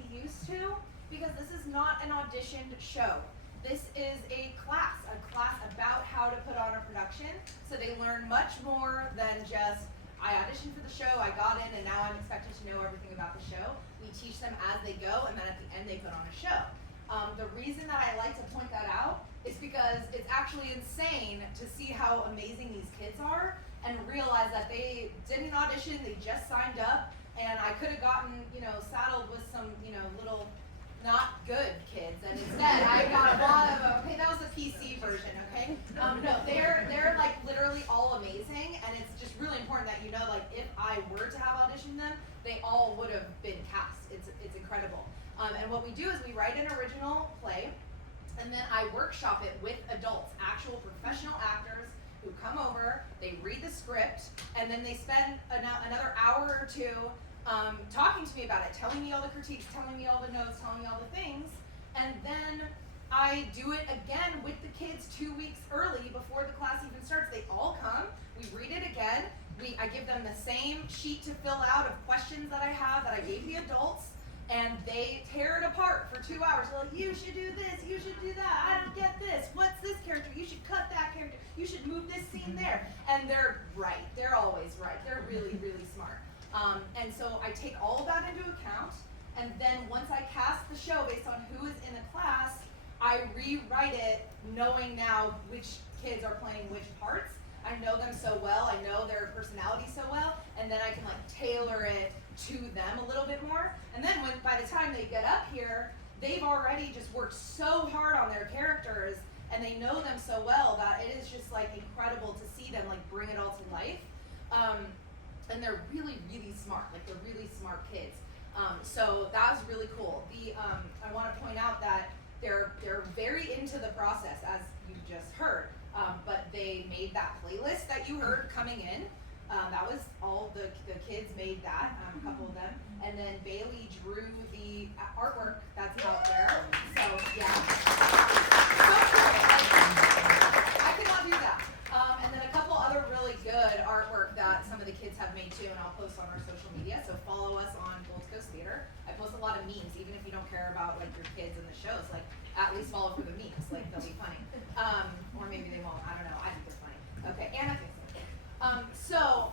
be used to, because this is not an auditioned show. This is a class about how to put on a production, so they learn much more than just, I auditioned for the show, I got in, and now I'm expected to know everything about the show. We teach them as they go, and then at the end they put on a show. The reason that I like to point that out is because it's actually insane to see how amazing these kids are and realize that they didn't audition, they just signed up, and I could have gotten, saddled with some, little not good kids, and instead I got a lot of, okay, that was the PC version, okay? No, they're like literally all amazing, and it's just really important that you know, like, if I were to have auditioned them, they all would have been cast. It's incredible. And what we do is we write an original play, and then I workshop it with adults, actual professional actors who come over, they read the script, and then they spend another hour or two talking to me about it, telling me all the critiques, telling me all the notes, telling me all the things, and then I do it again with the kids 2 weeks early before the class even starts. They all come, we read it again, I give them the same sheet to fill out of questions that I have that I gave the adults, and they tear it apart for 2 hours. They're like, you should do this, you should do that, I don't get this, what's this character, you should cut that character, you should move this scene there. And they're right, they're always right, they're really, really smart. And so I take all of that into account, and then once I cast the show based on who is in the class, I rewrite it knowing now which kids are playing which parts. I know them so well, I know their personality so well, and then I can like tailor it to them a little bit more. And then by the time they get up here, they've already just worked so hard on their characters, and they know them so well that it is just like incredible to see them like bring it all to life. And they're really, really smart, like they're really smart kids. So that was really cool. I want to point out that they're very into the process, as you just heard. But they made that playlist that you heard coming in. That was all the kids made that, a couple of them. And then Bailey drew the artwork that's out there. So yeah. So cool. I could not do that. And then a couple other really good artwork that some of the kids have made too, and I'll post on our social media. So follow us on Gold Coast Theater. I post a lot of memes, even if you don't care about like your kids and the shows. Like at least follow for the memes. Like they'll be funny. Or maybe they won't. I don't know. I think they're funny. Okay, Anna thinks so.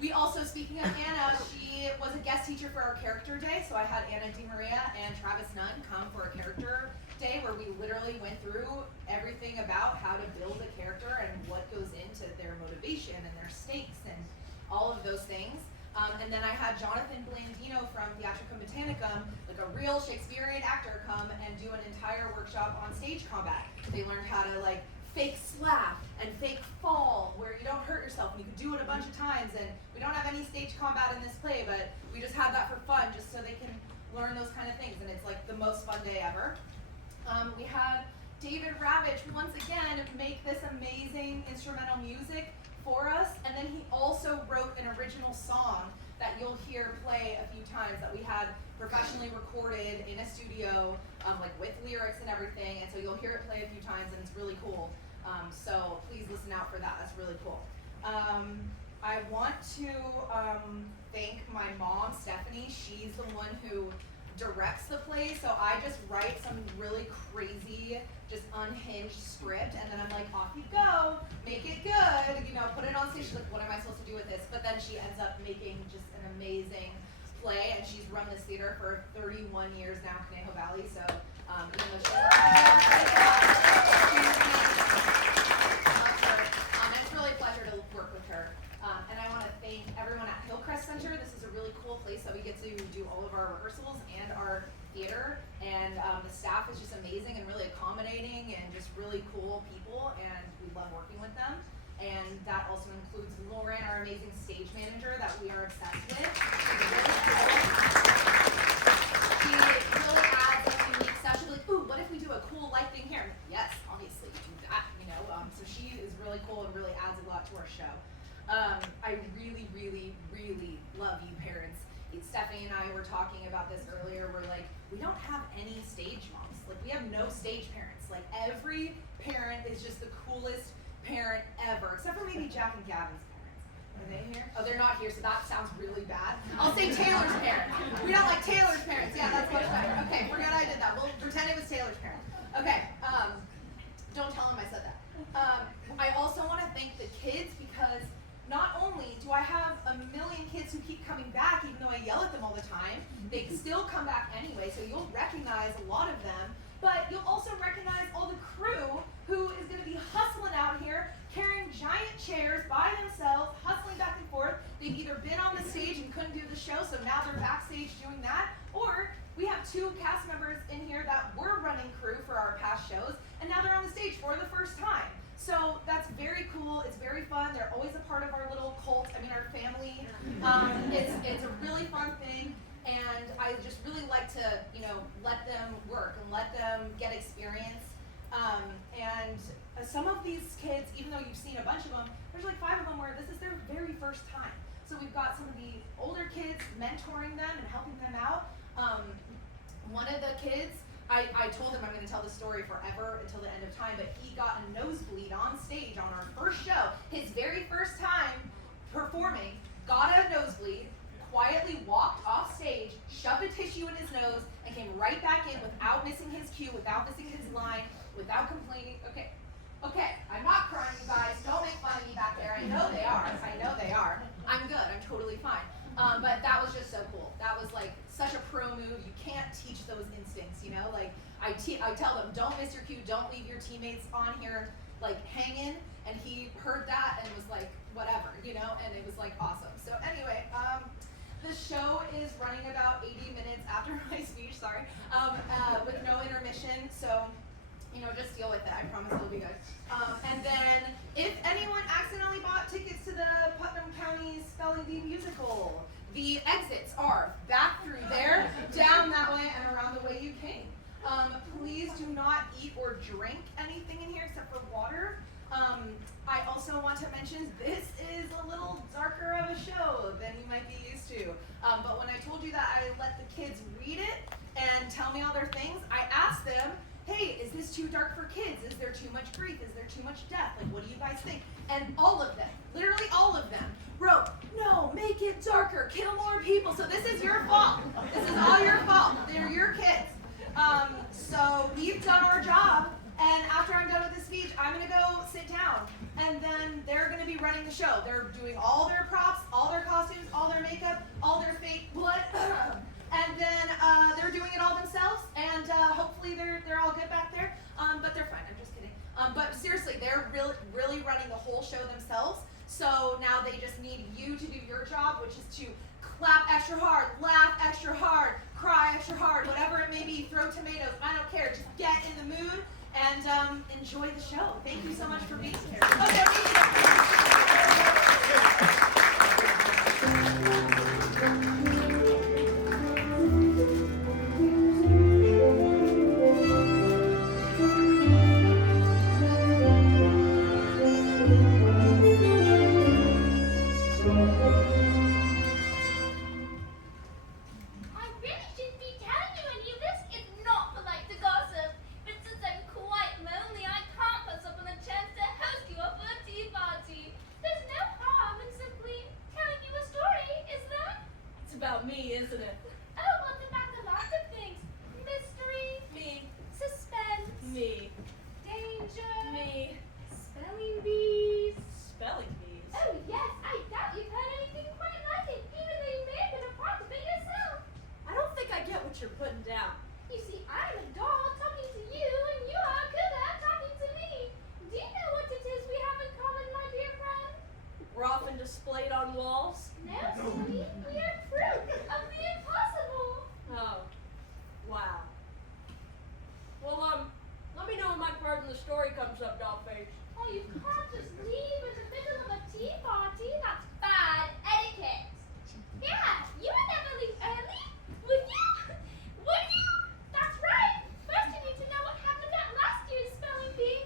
We also, speaking of Anna, she was a guest teacher for our character day. So I had Anna DiMaria and Travis Nunn come for a character day where we literally went through everything about how to build a character and what goes into their motivation and their stakes and all of those things. And then I had Jonathan Blandino from Theatricum Botanicum, like a real Shakespearean actor, come and do an entire workshop on stage combat. They learned how to like fake slap and fake fall where you don't hurt yourself, and you can do it a bunch of times. And we don't have any stage combat in this play, but we just have that for fun, just so they can learn those kind of things, and it's like the most fun day ever. We had David Ravitch once again make this amazing instrumental music for us, and then he also wrote an original song that you'll hear play a few times that we had professionally recorded in a studio, like with lyrics and everything, and so you'll hear it play a few times, and it's really cool. So please listen out for that, that's really cool. I want to thank my mom, Stephanie. She's the one who directs the play, so I just write some really crazy, just unhinged script, and then I'm like, off you go, make it good, put it on stage. She's like, what am I supposed to do with this? But then she ends up making just an amazing play, and she's run this theater for 31 years now, Conejo Valley, so even though she's it's really a pleasure to work with her. And I want to thank everyone at Hillcrest Center. This is a really cool place that we get to do all of our rehearsals and our theater, and the staff is just amazing and really accommodating and just really cool people, and we love working with them. And that also includes Lauren, our amazing stage manager that we are obsessed with. She really adds a unique stuff. She's like, ooh, what if we do a cool light thing here? Yes, obviously do that, so she is really cool and really adds a lot to our show. I really, really, really love you parents. Stephanie and I were talking about this earlier. We're like, we don't have any stage moms. Like, we have no stage parents. Like, every parent is just the coolest parent ever, except for maybe Jack and Gavin's parents. Are they here? Oh, they're not here, so that sounds really bad. I'll say Taylor's parents. We don't like Taylor's parents. did that. We'll pretend it was Taylor's parents. Okay, don't tell him I said that. I also want to thank the kids because not only do I have a million kids who keep coming back, even though I yell at them all the time, they still come back anyway, so you'll recognize a lot of them, but you'll also recognize all the crew who is going to be hustling out here, carrying giant chairs by themselves, hustling back and forth. They've either been on the stage and couldn't do the show, so now they're backstage doing that, or we have 2 cast members in here that were running crew for our past shows, and now they're on the stage for the first time. So that's very cool. It's very fun. They're always a part of our little cult. I mean, our family. It's a really fun thing, and I just really like to, let them work and let them get experience. And some of these kids, even though you've seen a bunch of them, there's like 5 of them where this is their very first time. So we've got some of the older kids mentoring them and helping them out. One of the kids, I told him I'm going to tell the story forever until the end of time, but he got a nosebleed on stage on our first show. His very first time performing, got a nosebleed, quietly walked off stage, shoved a tissue in his nose, and came right back in without missing his cue, without missing his line, without complaining. Okay, I'm not crying, you guys. Don't make fun of me back there. I know they are. I'm good. I'm totally fine. But that was just so cool. That was like such a pro move. You can't teach those instincts, Like I tell them, don't miss your cue. Don't leave your teammates on here like hanging. And he heard that and was like, whatever, And it was like awesome. So anyway, the show is running about 80 minutes after my speech. Sorry, with no intermission. So. Just deal with it. I promise it'll be good. And then, if anyone accidentally bought tickets to the Putnam County Spelling Bee musical, the exits are back through there, down that way, and around the way you came. Please do not eat or drink anything in here except for water. I also want to mention this is a little darker of a show than you might be used to. But when I told you that I let the kids read it and tell me all their things, I asked them, hey, is this too dark for kids? Is there too much grief? Is there too much death? Like, what do you guys think? And all of them, literally all of them, wrote, no, make it darker, kill more people. So this is your fault. This is all your fault. They're your kids. So we've done our job, and after I'm done with the speech, I'm going to go sit down, and then they're going to be running the show. They're doing all their props, all their costumes, all their makeup, all their fake blood. And then they're doing it all themselves, and hopefully they're all good back there. But they're fine. I'm just kidding. But seriously, they're really running the whole show themselves. So now they just need you to do your job, which is to clap extra hard, laugh extra hard, cry extra hard, whatever it may be. Throw tomatoes. I don't care. Just get in the mood and enjoy the show. Thank you so much for being here. Okay, displayed on walls? No, Sandy, we are proof of the impossible. Oh, wow. Well, let me know when my part in the story comes up, Dollface. Oh, you can't just leave in the middle of a tea party. That's bad etiquette. Yeah, you would never leave early, would you? Would you? That's right. First you need to know what happened at last year's spelling bee.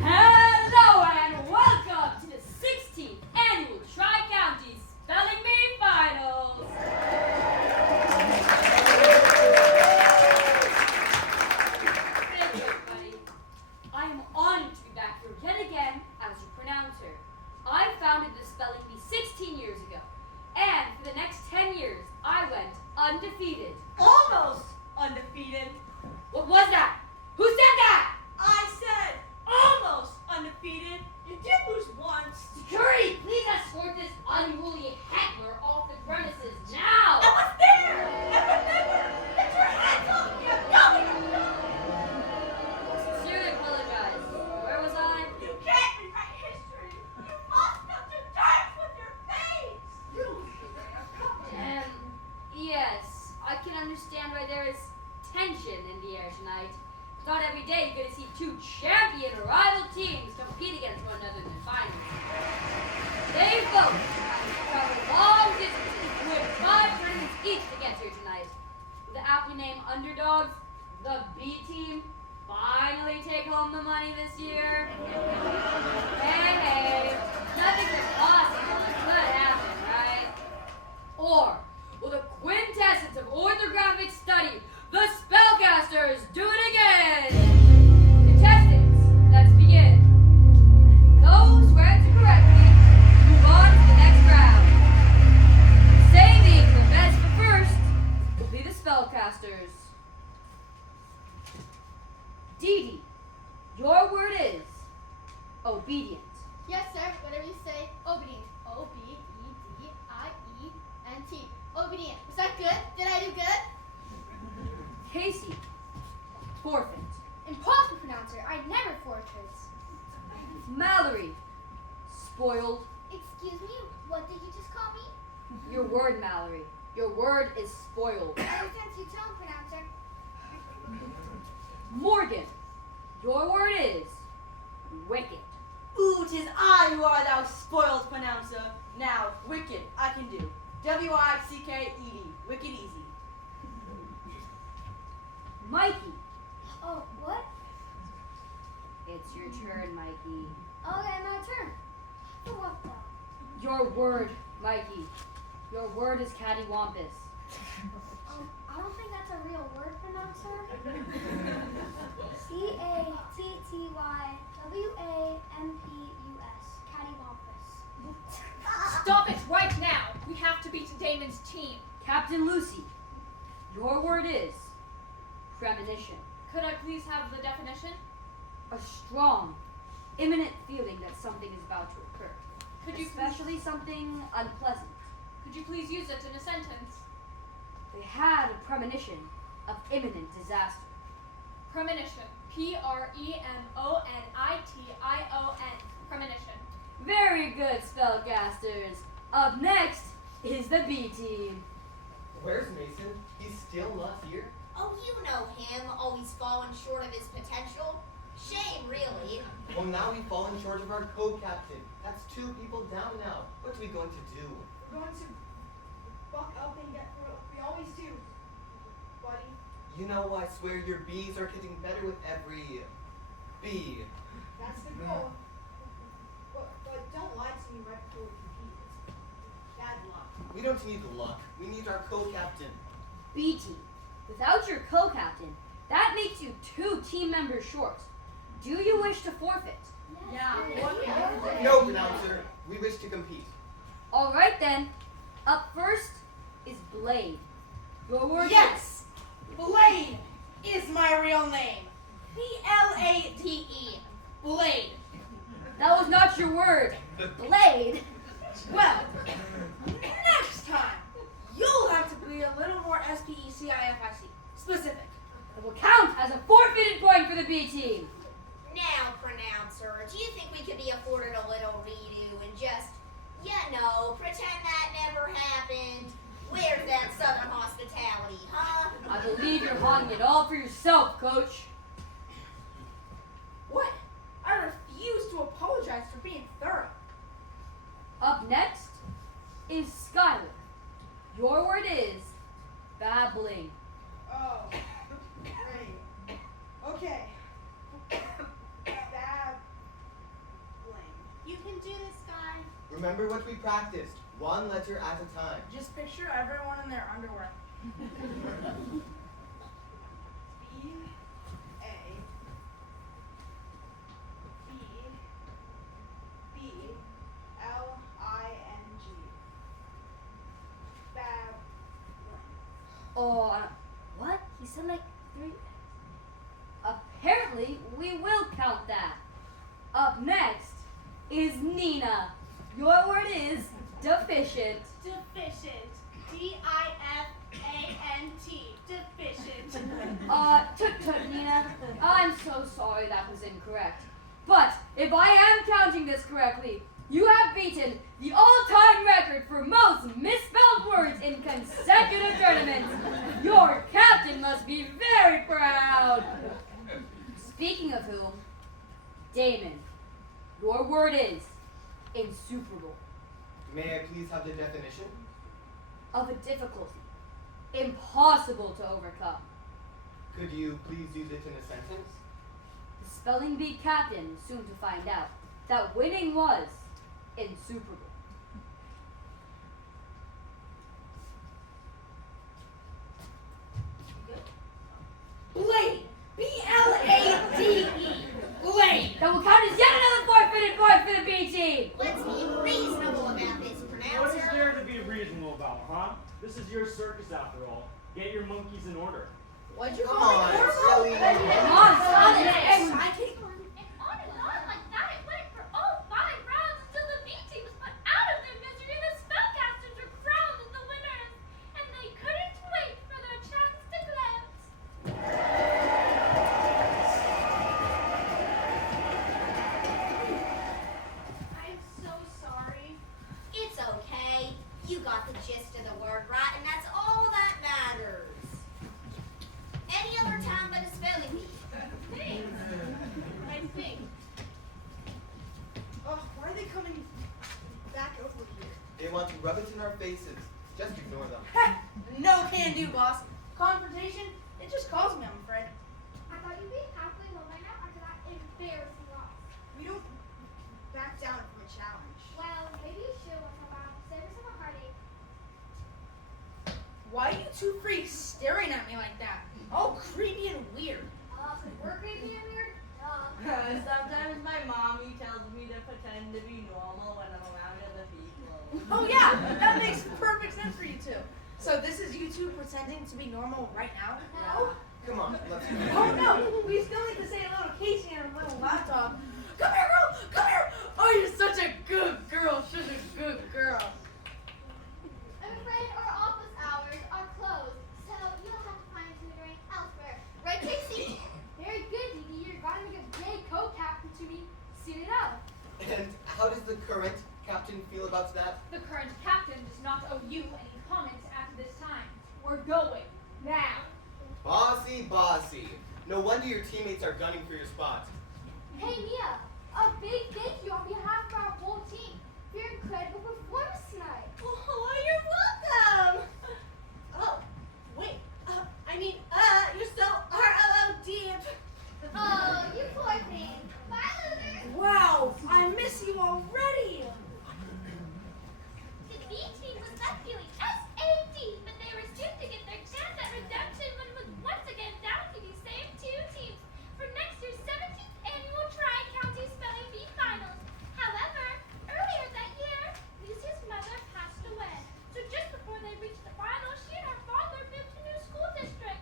Hello and welcome to the Not every day you're going to see two champion rival teams compete against one another in the finals. They both have to travel long distances with 5 tournaments each to get here tonight. The aptly named underdogs, the B team, finally take home the money this year. Hey, nothing's impossible. It could happen, right? Or will the quintessence of orthographic study, the spellcasters, do it again? Contestants, let's begin. Those who answer correctly move on to the next round. Saving the best for first will be the spellcasters. Dee Dee, your word is obedient. Yes, sir. Whatever you say. Obedient. O-B-E-D-I-E-N-T. Obedient. Was that good? Did I do good? Casey, forfeit. Impossible pronouncer. I never forfeits. Mallory, spoiled. Excuse me. What did you just call me? Your word, Mallory. Your word is spoiled. Ever since you tell pronouncer. Morgan, your word is wicked. Ooh, 'tis I who are thou spoiled pronouncer. Now, wicked, I can do. W-I-C-K-E-D. Wicked easy. Mikey, Oh, what? it's your turn, Mikey. Okay, my turn. For what though? Your word, Mikey. Your word is cattywampus. I don't think that's a real word pronouncer. C-A-T-T-Y-W-A-M-P-U-S. Cattywampus. Stop it right now! We have to beat Damon's team. Captain Lucy, your word is premonition. Could I please have the definition? A strong, imminent feeling that something is about to occur. Could you Especially something unpleasant. Could you please use it in a sentence? They had a premonition of imminent disaster. Premonition. P-R-E-M-O-N-I-T-I-O-N. Premonition. Very good, spellcasters. Up next is the B team. Where's Mason? He's still not here? Oh, you know him, always falling short of his potential. Shame, really. Well, now we've fallen short of our co-captain. That's 2 people down now. What are we going to do? We're going to buck up and get through. We always do, buddy. You know, I swear your B's are getting better with every B. That's the goal. But don't lie to me right before we compete. It's bad luck. We don't need the luck. We need our co-captain. B team. Without your co-captain, that makes you 2 team members short. Do you wish to forfeit? No, pronouncer. We wish to compete. All right then. Up first is Blade. Your word Yes! Blade is my real name. B-L-A-D-E. Blade. That was not your word. Blade. Well, next time, you'll have to be a little more S-P-E-C-I-F-I-C specific. It will count as a forfeited point for the B team. Now, pronouncer, do you think we could be afforded a little redo and just, pretend that never happened? Where's that southern hospitality, huh? I believe you're hogging it all for yourself, Coach. What? I refuse to apologize for being thorough. Up next is Skylar. Your word is babbling. Oh, great. Okay. Babbling. You can do this, guy. Remember what we practiced. 1 letter at a time. Just picture everyone in their underwear. B-A-B-B-L-I-N-G. Babbling. Oh, what? He said like 3. Apparently, we will count that. Up next is Nina. Your word is deficient. Deficient. D-I-F-A-N-T. Deficient. Tut, Nina. I'm so sorry that was incorrect. But if I am counting this correctly, you have beaten the all-time record for most misspelled words in consecutive tournaments. Your captain must be very proud. Speaking of whom, Damon, your word is insuperable. May I please have the definition? Of a difficulty, impossible to overcome. Could you please use it in a sentence? The spelling bee captain is soon to find out that winning was insuperable. Blade! B-L-A-D-E! Blade! That will count as yet another forfeited point for the B team! Let's be reasonable about this, What is pronouncer. there to be reasonable about, huh? This is your circus after all. Get your monkeys in order. What'd you Come call on, me? silly. Come on, stop it! And on like that it went for all 5 rounds until the B team was put out of their misery and the spellcasters were crowned as the winners. And they couldn't wait for their chance to glance. I'm so sorry. It's okay. You got the gist of the word right, and that's all that matters. Any other time but a spelling bee. Thanks. I think. Oh, why are they coming back over here? They want to rub it in our faces. Just ignore them. No can do, boss. Confrontation, it just calls me, I'm afraid. I thought you'd be halfway home by now after that embarrassing loss. We don't back down from a challenge. Well, maybe you should once in a while. Save us some heartache. Why are you two freaks staring at me like that? All creepy and weird. Cause we're creepy and weird. Duh. Sometimes my mommy tells me to pretend to be normal when I'm around other people. Oh yeah, that makes perfect sense for you two. So this is you two pretending to be normal right now? No. Come on, let's Oh no, we still need to say a little Casey and a little laptop. Come here, girl, come here. Oh, you're such a good girl, such a good girl. I'm afraid our office hours are closed, so you'll have to find tutoring elsewhere. Right, Casey? Very good, Dee Dee. You're going to make a big co-captain to me soon enough. And how does the current captain feel about that? The current captain does not owe you any comments after this time. We're going now. Bossy, bossy. No wonder your teammates are gunning for your spot. Hey, Mia. A big thank you on behalf of our whole team for your incredible performance tonight. Oh, you're welcome. Oh, wait. You're so R-O-O deep. Oh, you poor thing. Bye, losers. Wow, I miss you already. The B team was left feeling SAD, but they were soon to get their chance at redemption when was once again down to these same 2 teams for next year's 17th annual Tri-County Spelling Bee Finals. However, earlier that year, Lucy's mother passed away. So just before they reached the finals, she and her father moved to a new school district,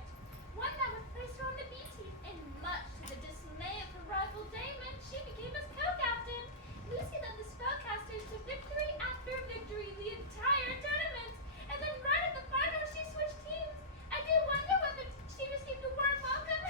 one that would place her on the B team. And much to the dismay of her rival Damon, she became his co-captain. Lucy led the spellcasters to victory after victory the entire tournament. And then right at the final, she switched teams. I do wonder whether she received a warm welcome.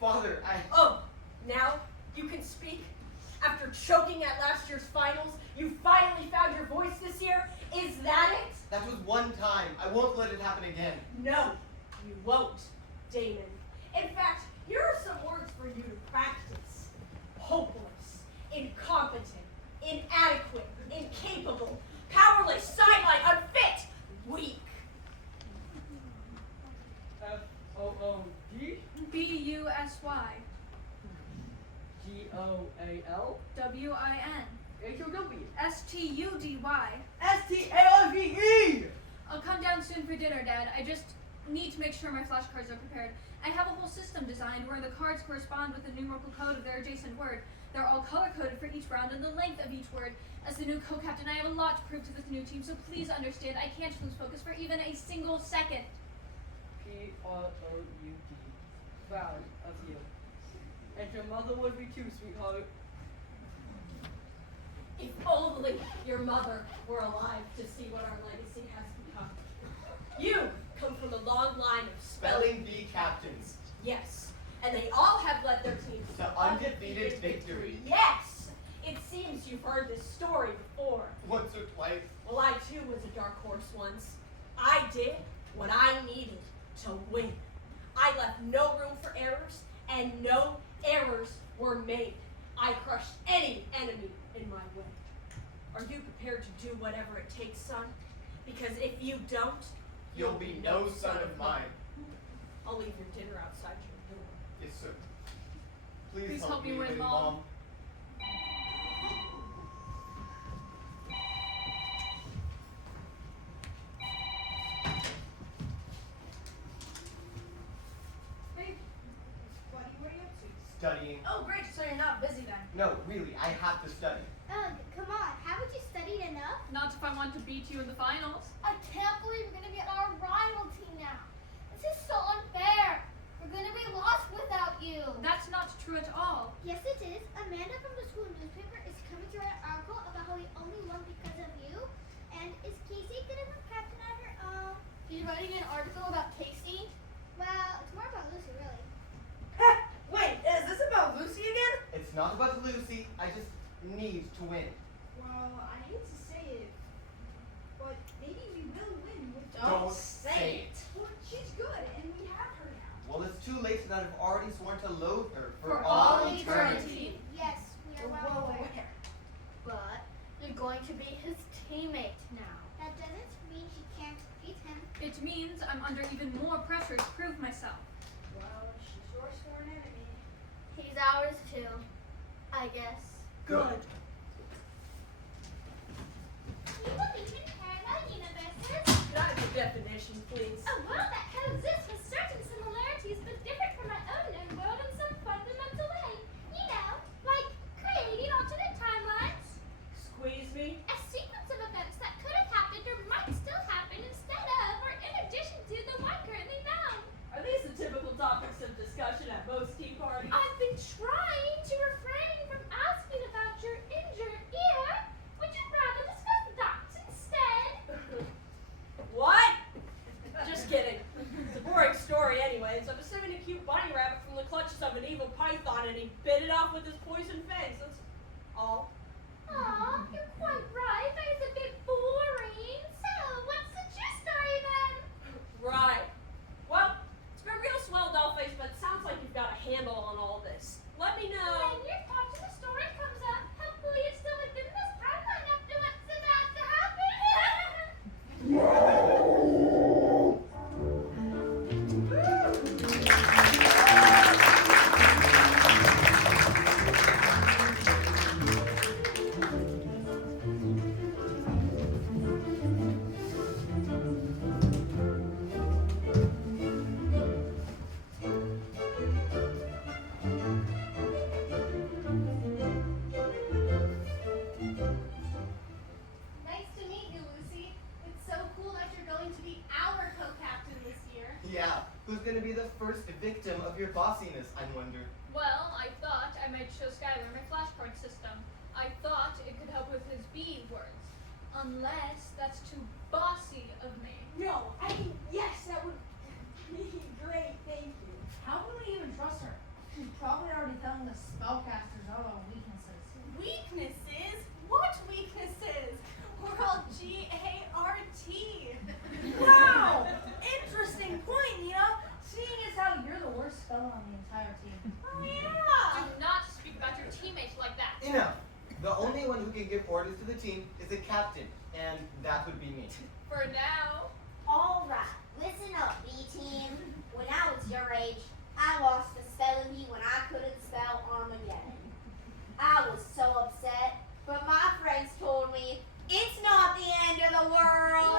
Father, Oh, now you can speak? After choking at last year's finals, you finally found your voice this year? Is that it? that was one time. I won't let it happen again. No, you won't, Damon. In fact, here are some words for you to practice. Hopeless, incompetent, inadequate, incapable, powerless, sidelined, unfit, weak. F-O-O-D? B-U-S-Y. G-O-A-L? W-I-N. H-O-W? S-T-U-D-Y. S-T-A-R-V-E! I'll come down soon for dinner, Dad. I just need to make sure my flashcards are prepared. I have a whole system designed where the cards correspond with the numerical code of their adjacent word. They're all color-coded for each round and the length of each word. As the new co-captain, I have a lot to prove to this new team, so please understand I can't lose focus for even a single second. P-R-O-U-D. Proud of you. And your mother would be too, sweetheart. If only your mother were alive to see what our legacy has become. You come from a long line of Spelling bee captains. Yes, and they all have led their teams To undefeated victory. Yes! It seems you've heard this story before. Once or twice. Well, I too was a dark horse once. I did what I needed to win. I left no room for errors, and no errors were made. I crushed any enemy in my way. Are you prepared to do whatever it takes, son? Because if you don't, You'll be no son of mine. I'll leave your dinner outside your door. Yes, sir. Please help me win, Mom. Hey, Buddy, what are you up to? Studying. oh great, so you're not busy then. No, really, I have to study. Ugh, come on. Haven't you studied enough? Not if I want to beat you in the finals. I can't believe we're gonna be on our rival team now. This is so unfair. We're gonna be lost without you. That's not true at all. Yes, it is. Amanda from the school newspaper is coming to write an article about how we only won because of you. And is Casey gonna be captain on her own? She's writing an article about Casey? Well, it's more about Lucy, really. Wait, is this about Lucy again? It's not about Lucy, I just need to win. Well, I hate to say it, but maybe we will win with Don't say it. Well, she's good, and we have her now. Well, it's too late that I've already sworn to loathe her For all eternity. Yes, we are well aware. But you're going to be his teammate now. That doesn't mean she can't beat him. It means I'm under even more pressure to prove myself. Well, she's yours for an enemy. He's ours too, I guess. Good. Do you believe in parallel universes? Could I have a definition, please? A world that coexists with certain similarities but different from our own known world in some fundamental way. You know, like creating alternate timelines. Squeeze me? A sequence of events that could have happened or might still happen instead of or in addition to the one currently known. Are these the typical topics of discussion at most tea parties? I've been trying to refrain from asking about your injured ear. Would you rather discuss that instead? What? Just kidding. It's a boring story anyways. I'm assuming a cute bunny rabbit from the clutches of an evil python and he bit it off with his poison fangs. That's all. Aw, you're quite right, but it's a bit boring. So, what's the true story then? Right. Well, it's been real swell, Dollface, but it sounds like you've got a handle on all this. Let me know. When your part of the story comes up, hopefully it's still within this timeline after what's about to happen. Nice to meet you, Lucy. It's so cool that you're going to be our co-captain this year. Yeah, who's gonna be the first victim of your bossiness, I wonder? Well, I thought I might show Skylar my flashcard system. I thought it could help with his B words. Unless that's too bossy of me. No, I mean, yes, that would be great, thank you. How can we even trust her? She's probably already telling the spellcasters all our weaknesses. Weaknesses? What weaknesses? We're all GART. Wow! Interesting point, Nina. Seeing as how you're the worst speller on the entire team. Oh, yeah. Do not speak about your teammates like that. Enough! The only one who can give orders to the team is the captain, and that would be me. For now. Alright, listen up, B-Team. When I was your age, I lost the spelling bee when I couldn't spell Armageddon. I was so upset, but my friends told me, it's not the end of the world.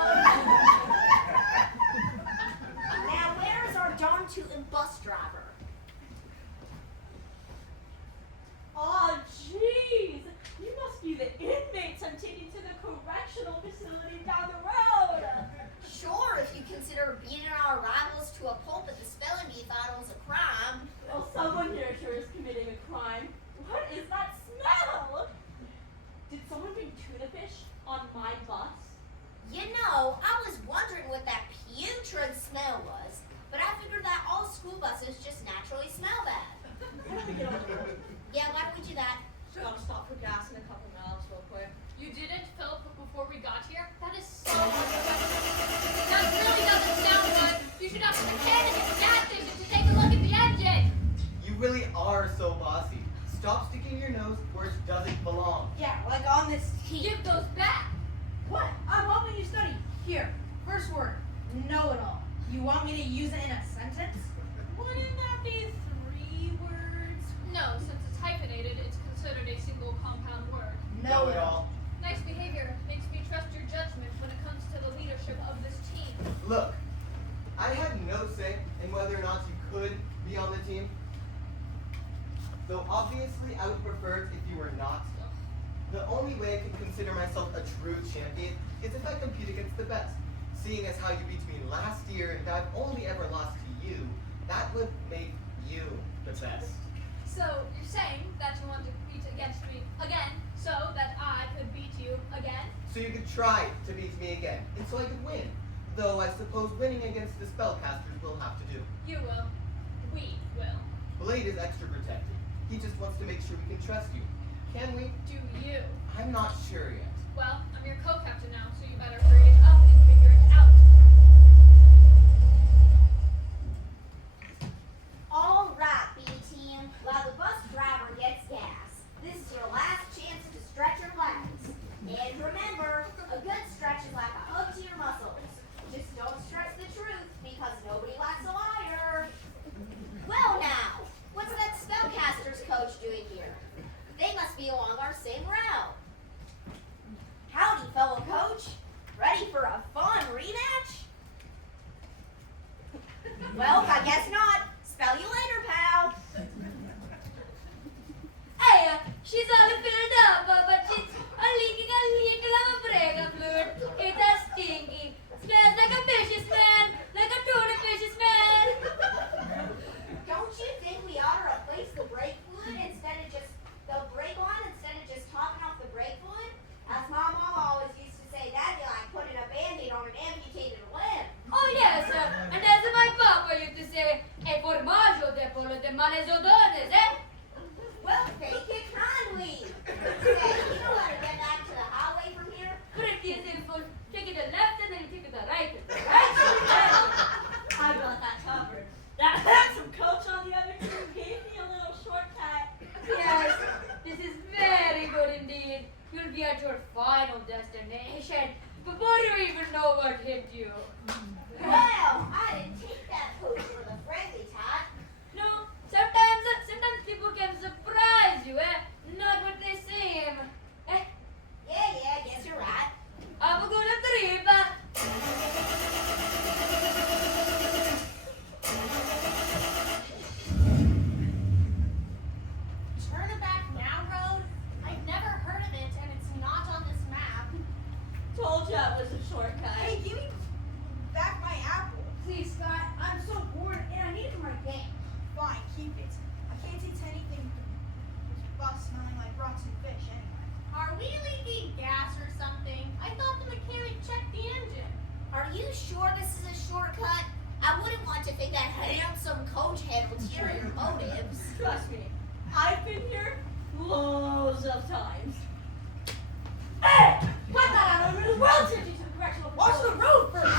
Now, where's our darn tootin' bus driver? Aw, jeez. You must be the inmates I'm taking to the correctional facility down the road. Sure, if you consider beating our rivals to a pulp at the spelling bee thought it was a crime. Well, someone here sure is committing a crime. What is that smell? Did someone bring fish on my bus? You know, I was wondering what that putrid smell was, but I figured that all school buses just naturally smell bad. How do we get over here? Yeah, why don't we do that? Gotta stop for gas in a couple miles real quick. You didn't fill up before we got here? That is so unprofessional. That really doesn't sound good. You should ask the mechanic at the gas station to take a look at the engine. You really are so bossy. Stop sticking your nose where it doesn't belong. Yeah, like on this team. Give those back. What? I'm helping you study. Here, first word, know-it-all. You want me to use it in a sentence? Wouldn't that be 3 words? No, since it's hyphenated, it's considered a single compound word. Know-it-all. Nice behavior makes me trust your judgment when it comes to the leadership of this team. Look, I had no say in whether or not you could be on the team. Though obviously I would prefer it if you were not. The only way I can consider myself a true champion is if I compete against the best. Seeing as how you beat me last year and I've only ever lost to you, that would make you the best. So you're saying that you want to compete against me again so that I could beat you again? So you could try to beat me again, and so I could win. Though I suppose winning against the spellcasters will have to do. You will. We will. Blade is extra protected. He just wants to make sure we can trust you. Can we? Do you? I'm not sure yet. Well, I'm your co-captain now, so you better hurry it up and figure it out. All right, B team. While the bus driver gets gas, this is your last chance to stretch your legs. And remember, a good stretch is like a hug to your muscles. Just don't stretch the truth because nobody likes a liar. Well now, what's that spellcasters coach doing here? They must be along our same route. Howdy, fellow coach. Ready for a fun rematch? Well, I guess not. Spell you later, pal. Hey, she's all filled up, but she's leaking a little of a brega fluid. It's a stinky. Smells like a vicious man, like a tuna vicious man. Don't you think we ought to replace the brake fluid instead of just the brake line instead of just topping off the brake fluid? As my mama always used to say, that'd be like putting a band-aid on an amputated limb. Oh yes, and as my papa used to say, e formaggio de pollo de malezodones, eh? Well, take it kindly. Say, you know how to get back to the highway from here? Pretty simple. Take it the left and then you take it the right. Right? I got that covered. That handsome coach on the other team gave me a little shortcut. Yes, this is very good indeed. You'll be at your final destination before you even know what hit you. Well, I didn't take that post for the friendly type. No, sometimes people can surprise you, eh? Not what they seem. Eh? Yeah, I guess you're right. Have a good trip. Turnabout Now Road? I've never heard of it, and it's not on this map. Told ya it was a shortcut. Hey, give me back my apple. Please, Scott, I'm so bored and I need it for my game. Fine, keep it. I can't eat anything from this bus smelling like rotten fish anyway. Are we leaking gas or something? I thought the mechanic checked the engine. Are you sure this is a shortcut? I wouldn't want to think that handsome coach had ulterior motives. Trust me, I've been here loads of times. Hey! Put that out of the world to the correctional Watch the road first!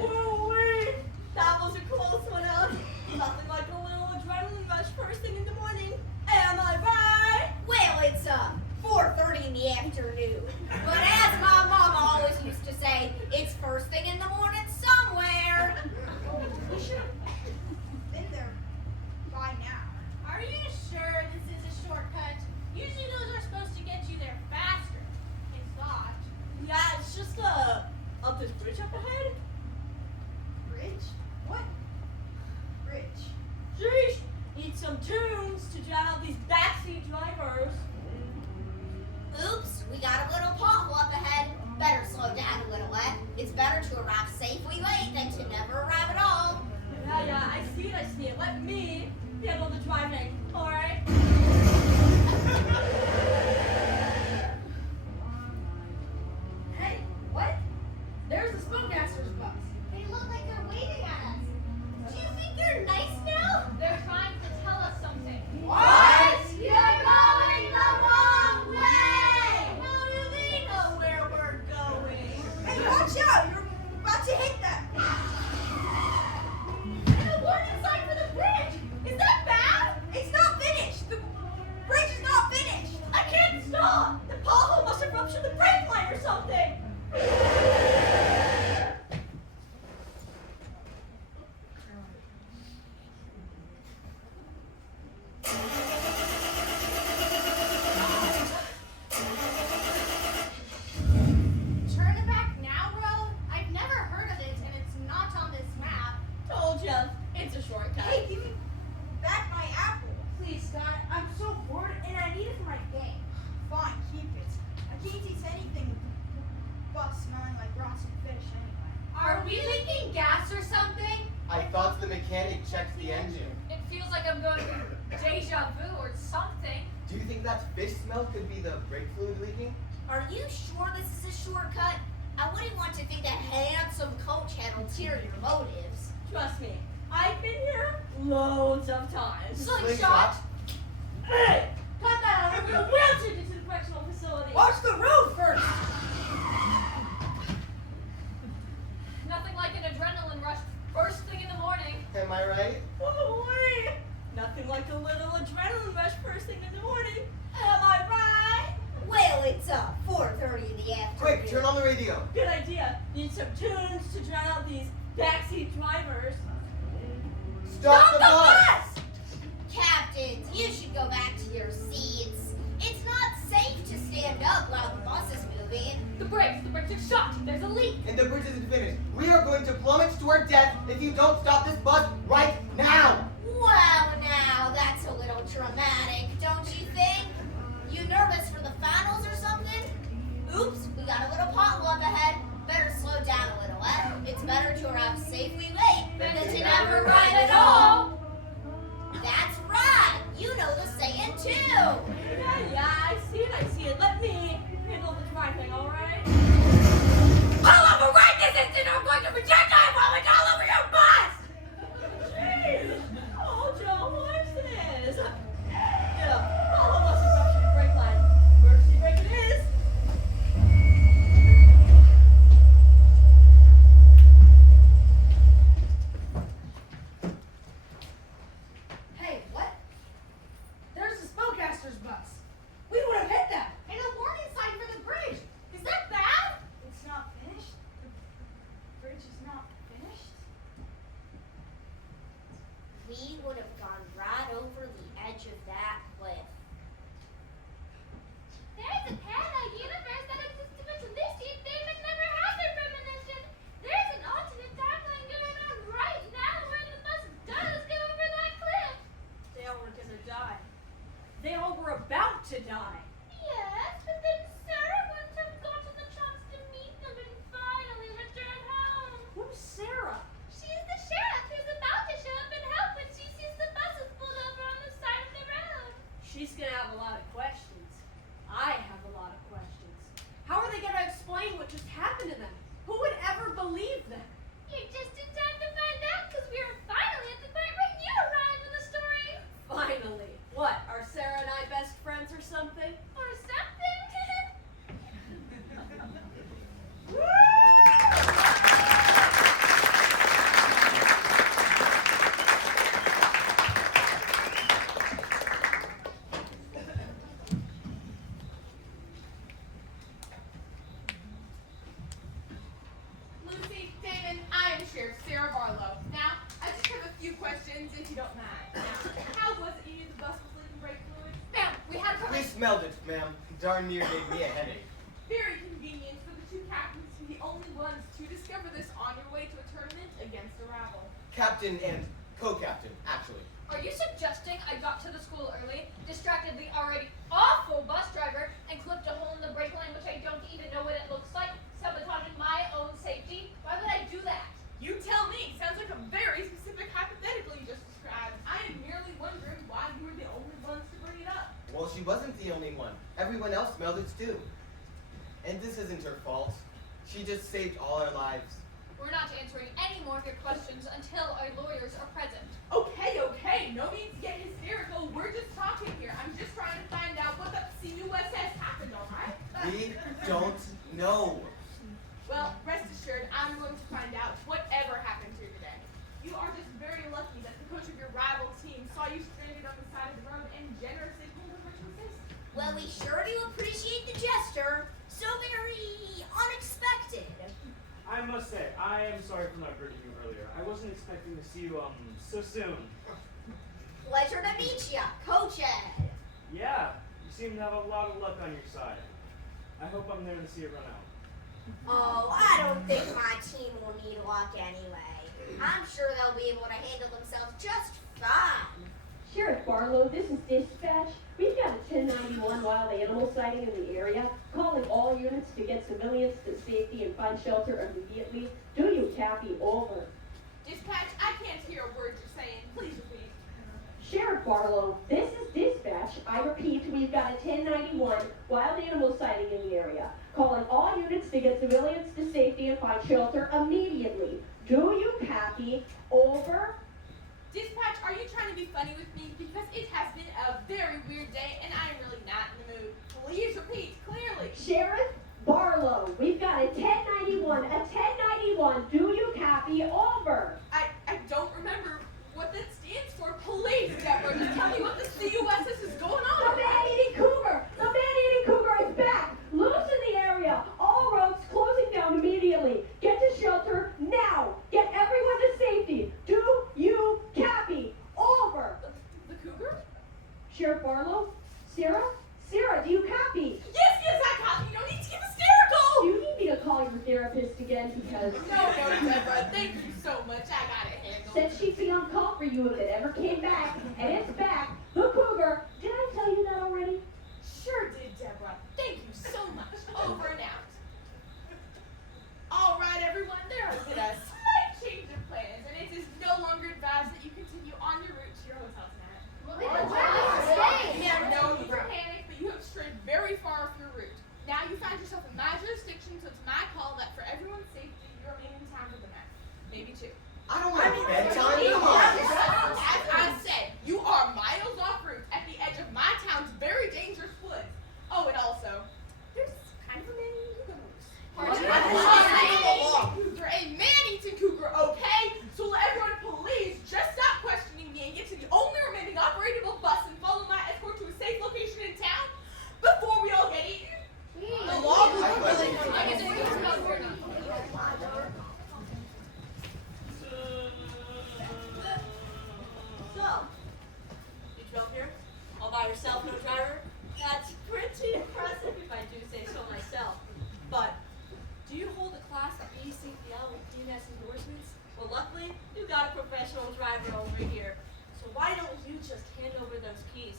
Woo-wee! That was a close one out. Nothing like a little adrenaline rush first thing in the morning. Am I right? Well, it's 4:30 in the afternoon. But as my mama always used to say, it's first thing in the morning somewhere. We should have been there by now. Are you sure this is a shortcut? Usually those are supposed to get you there faster. I thought. Yeah, it's just up this bridge up ahead. Bridge? What bridge? Sheesh! Need some tunes to drown out these backseat drivers. Oops, we got a little pothole up ahead. Better slow down a little, eh? It's better to arrive safely late than to never arrive at all. Yeah, I see it. Let me be able to drive it, alright? deja vu or something. Do you think that fish smell could be the brake fluid leaking? Are you sure this is a shortcut? I wouldn't want to think that handsome coach had ulterior motives. Trust me, I've been here loads of times. Slingshot? Hey! Cut that out! We're wheelchair to the correctional facility. Watch the road first! Nothing like an adrenaline rush first thing in the morning. Am I right? Oh, wait. Nothing like a little adrenaline rush first thing in the morning. Am I right? Well, it's 4:30 in the afternoon. Quick, turn on the radio. Good idea. Need some tunes to drown out these backseat drivers. Stop the bus! Captains, you should go back to your seats. It's not safe to stand up while the bus is moving. The brakes are shot. There's a leak. And the bridge isn't finished. We are going to plummet to our death if you don't stop this bus right now! Wow, now that's a little dramatic, don't you think? You nervous for the finals or something? Oops, we got a little pothole up ahead. Better slow down a little, eh? It's better to arrive safely late than to never ride at all. That's right. You know the saying too. Yeah, I see it. Let me handle the driving, all right? I'll override this instant or I'm going to projectile vomit all over your bus! Jeez. Oh, Joe, what's this? Yeah, all of us are rushing the brake line. Emergency brake it is. Hey, what? There's the spellcaster's bus. We would have hit that. And a warning sign for the bridge. Is that bad? It's not finished? The bridge is not finished? We would have gone right over the edge of that cliff. There's a parallel universe that exists in which Lucy and Damon never had their premonition. There's an alternate timeline going on right now where the bus does go over that cliff. They all were gonna die. They all were about to die. Yes, but then Sarah wouldn't have gotten the chance to meet them and finally return home. Who's Sarah? She's the sheriff who's about to show up and help when she sees the buses pulled over on the side of the road. She's gonna have a lot of questions. I have a lot of questions. How are they gonna explain what just happened to them? Who would ever believe them? You're just in time to find out because we are finally at the point where you arrive with the story. Finally. What, are Sarah and I best friends or something? Or something. Lucy, Damon, I am Sheriff Sarah Barlow. Now, I just have a few questions if you don't mind. Now, how was it you knew the bus was leaking brake fluid? Ma'am, we had a We smelled it, ma'am. Darn near gave me a headache. very convenient for the two captains to be the only ones to discover this on your way to a tournament against a rival. Captain and co-captain, actually. Are you suggesting I got to the school early, distracted the already awful bus driver, and clipped a hole in the brake line which I don't even know what it looks like, sabotaging my own safety? Why would I do that? You tell me. Sounds like a very specific hypothetical you just described. I am merely wondering why you were the only ones to bring it up. Well, she wasn't the only one. Everyone else smelled it too. And this isn't her fault. She just saved all our lives. We're not answering any more of your questions until our lawyers are present. Okay. No need to get hysterical. We're just talking here. I'm just trying to find out what the CUSS happened, all right? We don't know. Well, rest assured, I'm going to find out whatever happened here today. You are just very lucky that the coach of your rival team saw you stranded on the side of the road and generously pulled over to assist. Well, we sure do appreciate the gesture. So very unexpected. I must say, I am sorry for not greeting you earlier. I wasn't expecting to see you, so soon. Pleasure to meet ya, Coach Ed. Yeah, you seem to have a lot of luck on your side. I hope I'm there to see it run out. Oh, I don't think my team will need luck anyway. I'm sure they'll be able to handle themselves just fine. Sheriff Barlow, this is dispatch. We've got a 1091 wild animal sighting in the area, calling all units to get civilians to safety and find shelter immediately. Do you copy? Over. Dispatch, I can't hear a word you're saying. Please repeat. Sheriff Barlow, this is dispatch. I repeat, we've got a 1091 wild animal sighting in the area. Calling all units to get civilians to safety and find shelter immediately. Do you copy? Over. Dispatch, are you trying to be funny with me? Because it has been a very weird day and I am really not in the mood. Please repeat clearly. Sheriff Barlow, we've got a 1091, a 1091. Do you copy? Over. I don't remember what that stands for. Police, Deborah. Just tell me what the CUSS is going on. The man-eating cougar! The man-eating cougar is back! Loose in the area! All roads closing down immediately! Get to shelter now! Get everyone to safety! Do you copy? Over! The cougar? Sheriff Barlow? Sarah? Sarah, do you copy? Yes, I copy. You don't need to get hysterical. Do you need me to call your therapist again because... No, Deborah. Thank you so much. I got it handled. Said she'd be on call for you if it ever came back, and it's back. The cougar. Did I tell you that already? Sure did, Deborah. Thank you so much. Over and out. All right, everyone. There has been a slight change of plans, and it is no longer advised that you continue on your route to your hotel tonight. Well, where are we staying? Yeah, no need to panic, but you have strayed very far off your route. Now you find yourself in my jurisdiction, so it's my call that for everyone's safety, you remain in town for the night. Maybe two. I don't want to be bedtime. Come on. As I said, you are miles off route at the edge of my town's very dangerous woods. Oh, and also, there's kind of a man-eating cougar. You're a man-eating cougar, okay? So will everyone please just stop questioning me and get to the only remaining operatable bus and follow my escort to a safe location in town before we all get eaten? The law I guess it goes about word on. So, you drove here all by yourself, no driver? That's pretty impressive if I do say so myself. But, do you hold a class BCPL with DNS endorsements? Well, luckily, you got a professional driver over here. So why don't you just hand over those keys?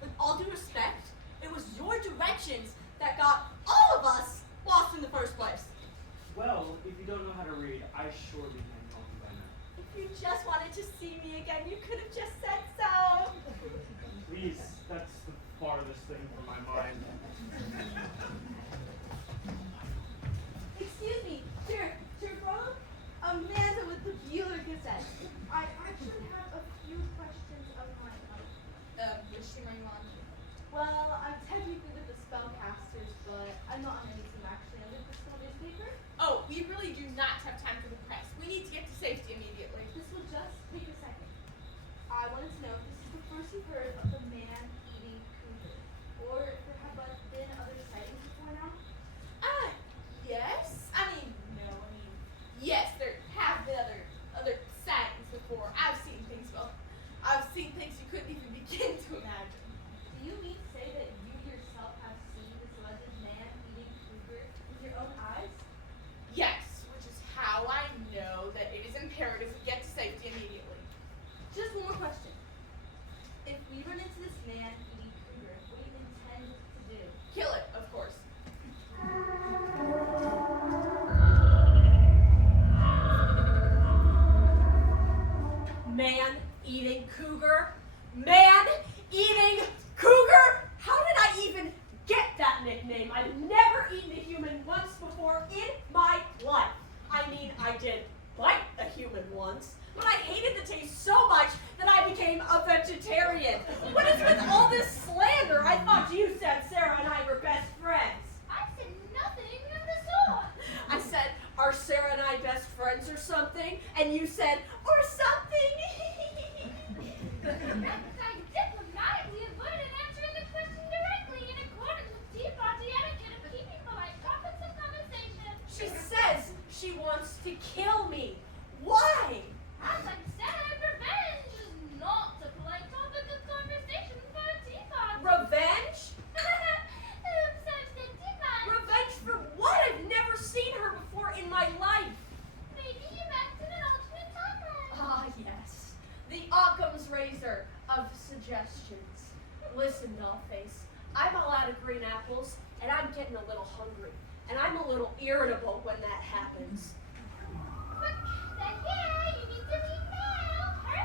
With all due respect, it was your directions that got all of us lost in the first place. Well, if you don't know how to read, I surely can help you by now. If you just wanted to see me again, you could have just said so. Please, that's the farthest thing from my mind. Excuse me, Sheriff Barlow? Amanda with the Bueller Gazette. I actually have a few questions of my own. Which team are you on? Well, I'm technically with the Spellcasters, but I'm not on any team actually. I'm with the school newspaper. Oh, we really do not have time for the press. We need to get to safety immediately. This will just take a second. I wanted to know if this is the first you've heard of the man-eating cougar, or if there have been other sightings before now. Yes. Yes, there have been other sightings before. I've seen things you couldn't even begin to imagine. Do you mean to say that you yourself have seen this alleged man-eating cougar with your own eyes? Yes, which is how I know that it is imperative we get to safety immediately. Just one more question. If we run into this man-eating cougar, what do you intend to do? Kill it, of course. Man-eating cougar? Man-eating cougar? How did I even get that nickname? I've never eaten a human once before in my life. I mean, I did bite a human once, but I hated the taste so much that I became a vegetarian. What is with all this slander? I thought you said Sarah and I were best friends. I said nothing of the sort. I said, are Sarah and I best friends or something? And you said, or something. I diplomatically avoided answering the question directly in accordance with tea party etiquette of keeping polite topics of conversation. She says she wants to kill me. Why? As I said, revenge is not a polite topic of conversation for a tea party. Revenge? Oops, I've said tea party. Revenge for what? I've never seen her before in my life. Maybe you meant in an alternate timeline. Ah, yes. The Occam's razor of suggestions. Listen, Dollface, I'm all out of green apples, and I'm I'm getting a little hungry, and I'm a little irritable when that happens. Then yeah, you need to leave now. Hurry!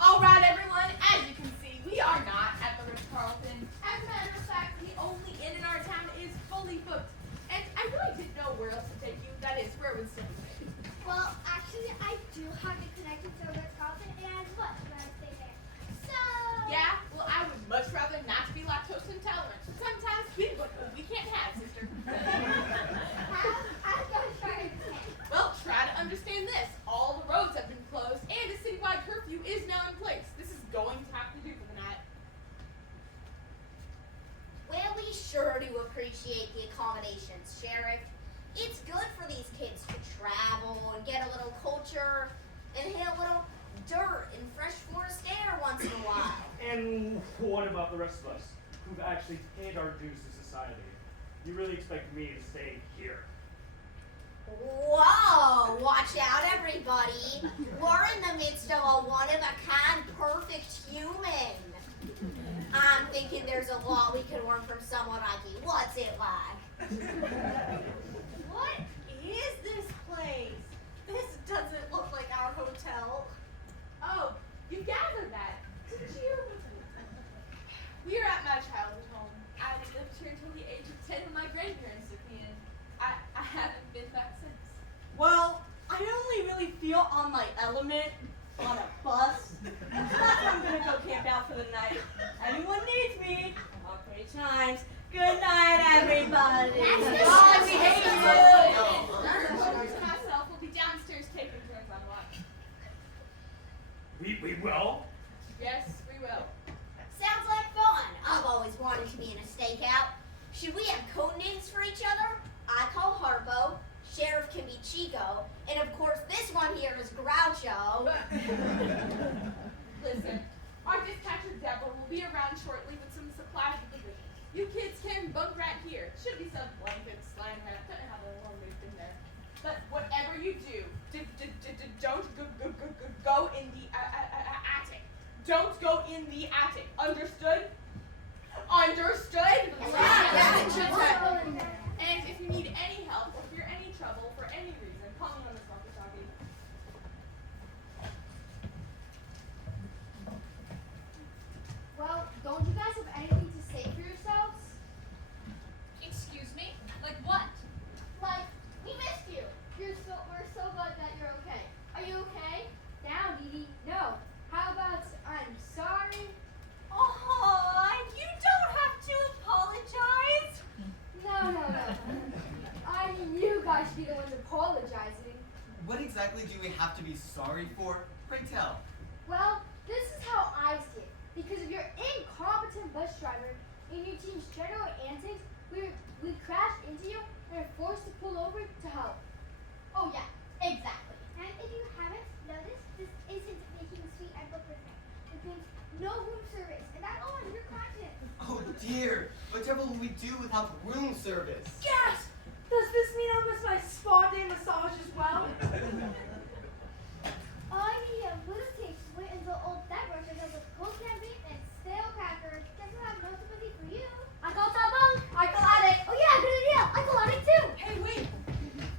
All right, everyone. As you can see, we are not at the Ritz-Carlton. As a matter of fact, the only inn in our town is fully booked, and I really didn't know where else to take you. That is, where would Stevie stay? Well, actually, I do have a connection to Ritz-Carlton, and I would rather stay there. So... Yeah. Well, I would much rather not be lactose intolerant. Sometimes we can't have, sister. I'm going to try to understand. Well, try to understand this. All the roads have been closed, and a citywide curfew is now in place. This is going to have to do for the night. Well, we sure do appreciate the accommodations, Sheriff. It's good for these kids to travel and get a little culture and hit a little dirt and fresh forest air once in a while. And what about the rest of us, who've actually paid our dues to society? You really expect me to stay here? Whoa, watch out everybody. We're in the midst of a one-of-a-kind perfect human. I'm thinking there's a lot we can learn from someone like you. What's it like? What is this place? This doesn't look like our hotel. Oh, you gathered that, didn't you? We are at my childhood home. I lived here until the age of 10 when my grandparents took me in. I haven't been back since. Well, I only really feel on my element on a bus. That's why I'm gonna go camp out for the night. Anyone needs me, come up anytime. Good night, everybody. God, we hate you. Myself will be downstairs taking turns on watch. We will? Yes, we will. Sounds like fun. I've always wanted to be in a stakeout. Should we have code names for each other? I call Harpo, Sheriff can be Chico, and of course this one here is Groucho. Listen, our dispatcher Deborah will be around shortly with some supplies of the division. You kids can bunk right here. Should be some blankets, slime wrap. Don't know how long they've been there. But whatever you do, don't go in the attic. Don't go in the attic. Understood? Understood? And if you need any help or if you're any trouble for any reason, call me on this walkie-talkie. Well, don't you guys have anything to say for yourselves? Excuse me? Like what? Like, we missed you. We're so glad that you're okay. Are you okay? Down, Dee Dee. No. How about I'm sorry? Oh, you don't have to apologize. No. I mean, you guys should be the ones apologizing. What exactly do we have to be sorry for? Pray tell. Well, this is how I see it. Because of your incompetent bus driver and your team's general antics, we crashed into you and are forced to pull over to help. Oh yeah, exactly. And if you haven't noticed, this isn't making sweet and perfect. It means no room service, and that's all on your conscience. Oh dear, what devil will we do without room service? Gasp! Does this mean I miss my spa day massage as well? All you need a blue tape to wait until old Deborah shows up with cold candy and stale crackers. Guess we'll have no sympathy for you. I call Tabung. I call Attic. Oh yeah, good idea. I call Attic too. Hey, wait.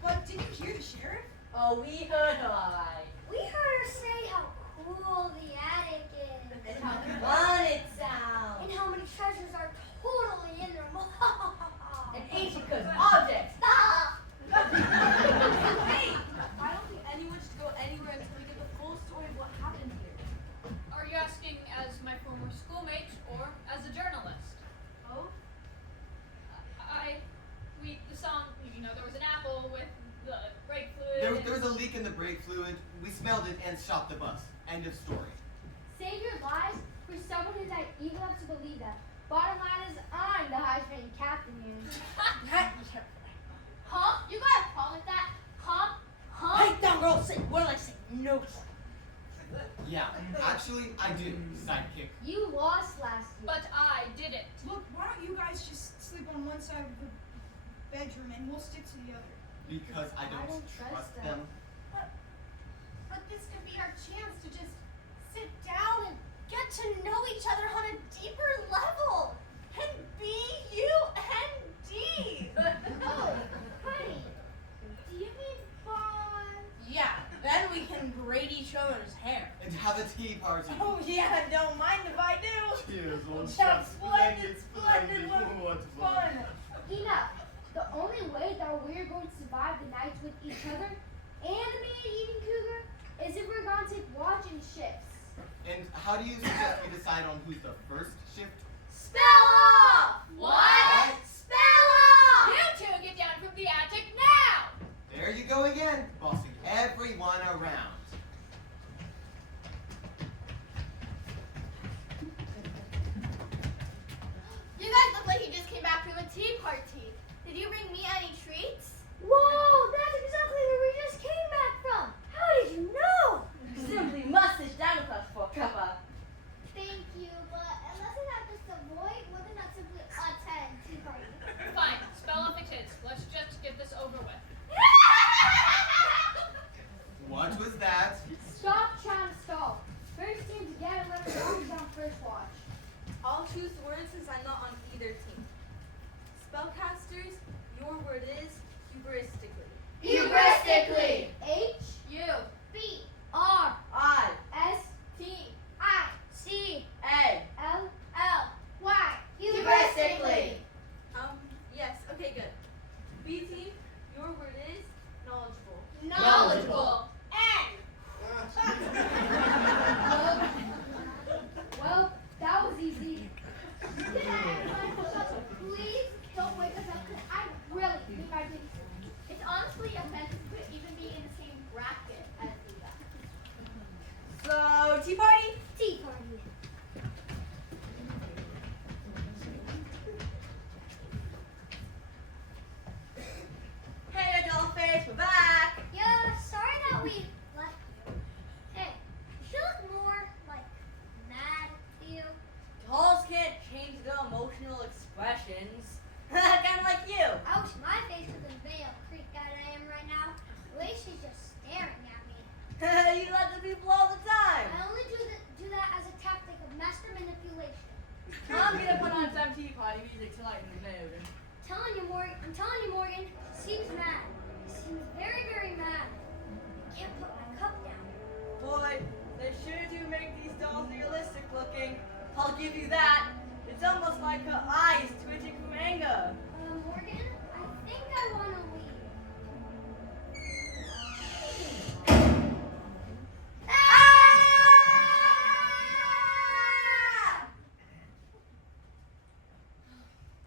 But did you hear the sheriff? Oh, we heard her lie. We heard her say how cool the attic is. And how fun it sounds. And how many treasures are totally in there. And ancient because objects. Stop! Hey, fluid, we smelled it and shot the bus. End of story. Save your lives for someone who's that evil enough to believe that. Bottom line is, I'm the highest rated captain here. Huh? You got a problem with that? Huh? Huh? Hey, down, girl, say, what did I say? No. Yeah, actually, I do, sidekick. You lost last year. But I didn't. Look, why don't you guys just sleep on one side of the bedroom and we'll stick to the other? Because I don't trust them. But this could be our chance to just sit down and get to know each other on a deeper level. And B-U-N-D. Oh, honey. Do you mean fun? Yeah, then we can braid each other's hair. And have a tea party. Oh yeah, don't mind if I do. Cheers, old Sounds chap. splendid, splendid, what fun. Enough. The only way that we're going to survive the nights with each other and me eating cougar is if we're going to take watching shifts. And how do you suggest we decide on who's the first shift? Spell off! What? Spell off! You two get down from the attic now! There you go again, bossing everyone around. You guys look like you just came back from a tea party. Did you bring me any treats? Whoa, that's exactly where we just came back from. How did you know? Simply must sit down with us for a cuppa. Thank you, but unless I have this avoid, wouldn't that simply attend tea party? Fine, spell off it is. Let's just get this over with. What was that? Stop trying to stall. First team to get a letter is on first watch. I'll choose words since I'm not on either team. Spellcasters, your word is hubristically. Hubristically. H U B R I S T I C A L L Y. Hubristically. Yes, okay, good. B team, your word is knowledgeable. Knowledgeable. Well, that was easy. Please don't wake us up because I really think I did. It's honestly offensive to even be in the same bracket as you guys. So, tea party? Tea party. Hey, dollface, we're back. Yeah, sorry that we left you. Hey, you should look more like mad, you. Dolls can't change their emotional expressions. Kind of like you. I wish my face was the veil creep guy that I am right now. The way she's just staring at me. You let the people all the time. I only do that as a tactic of master manipulation. I'm gonna put on some tea party music to lighten the mood. I'm telling you, Morgan, he seems mad. He seems very, very mad. I can't put my cup down. Boy, they sure do make these dolls realistic looking. I'll give you that. It's almost like her eyes twitching from anger. Morgan, I think I want to leave.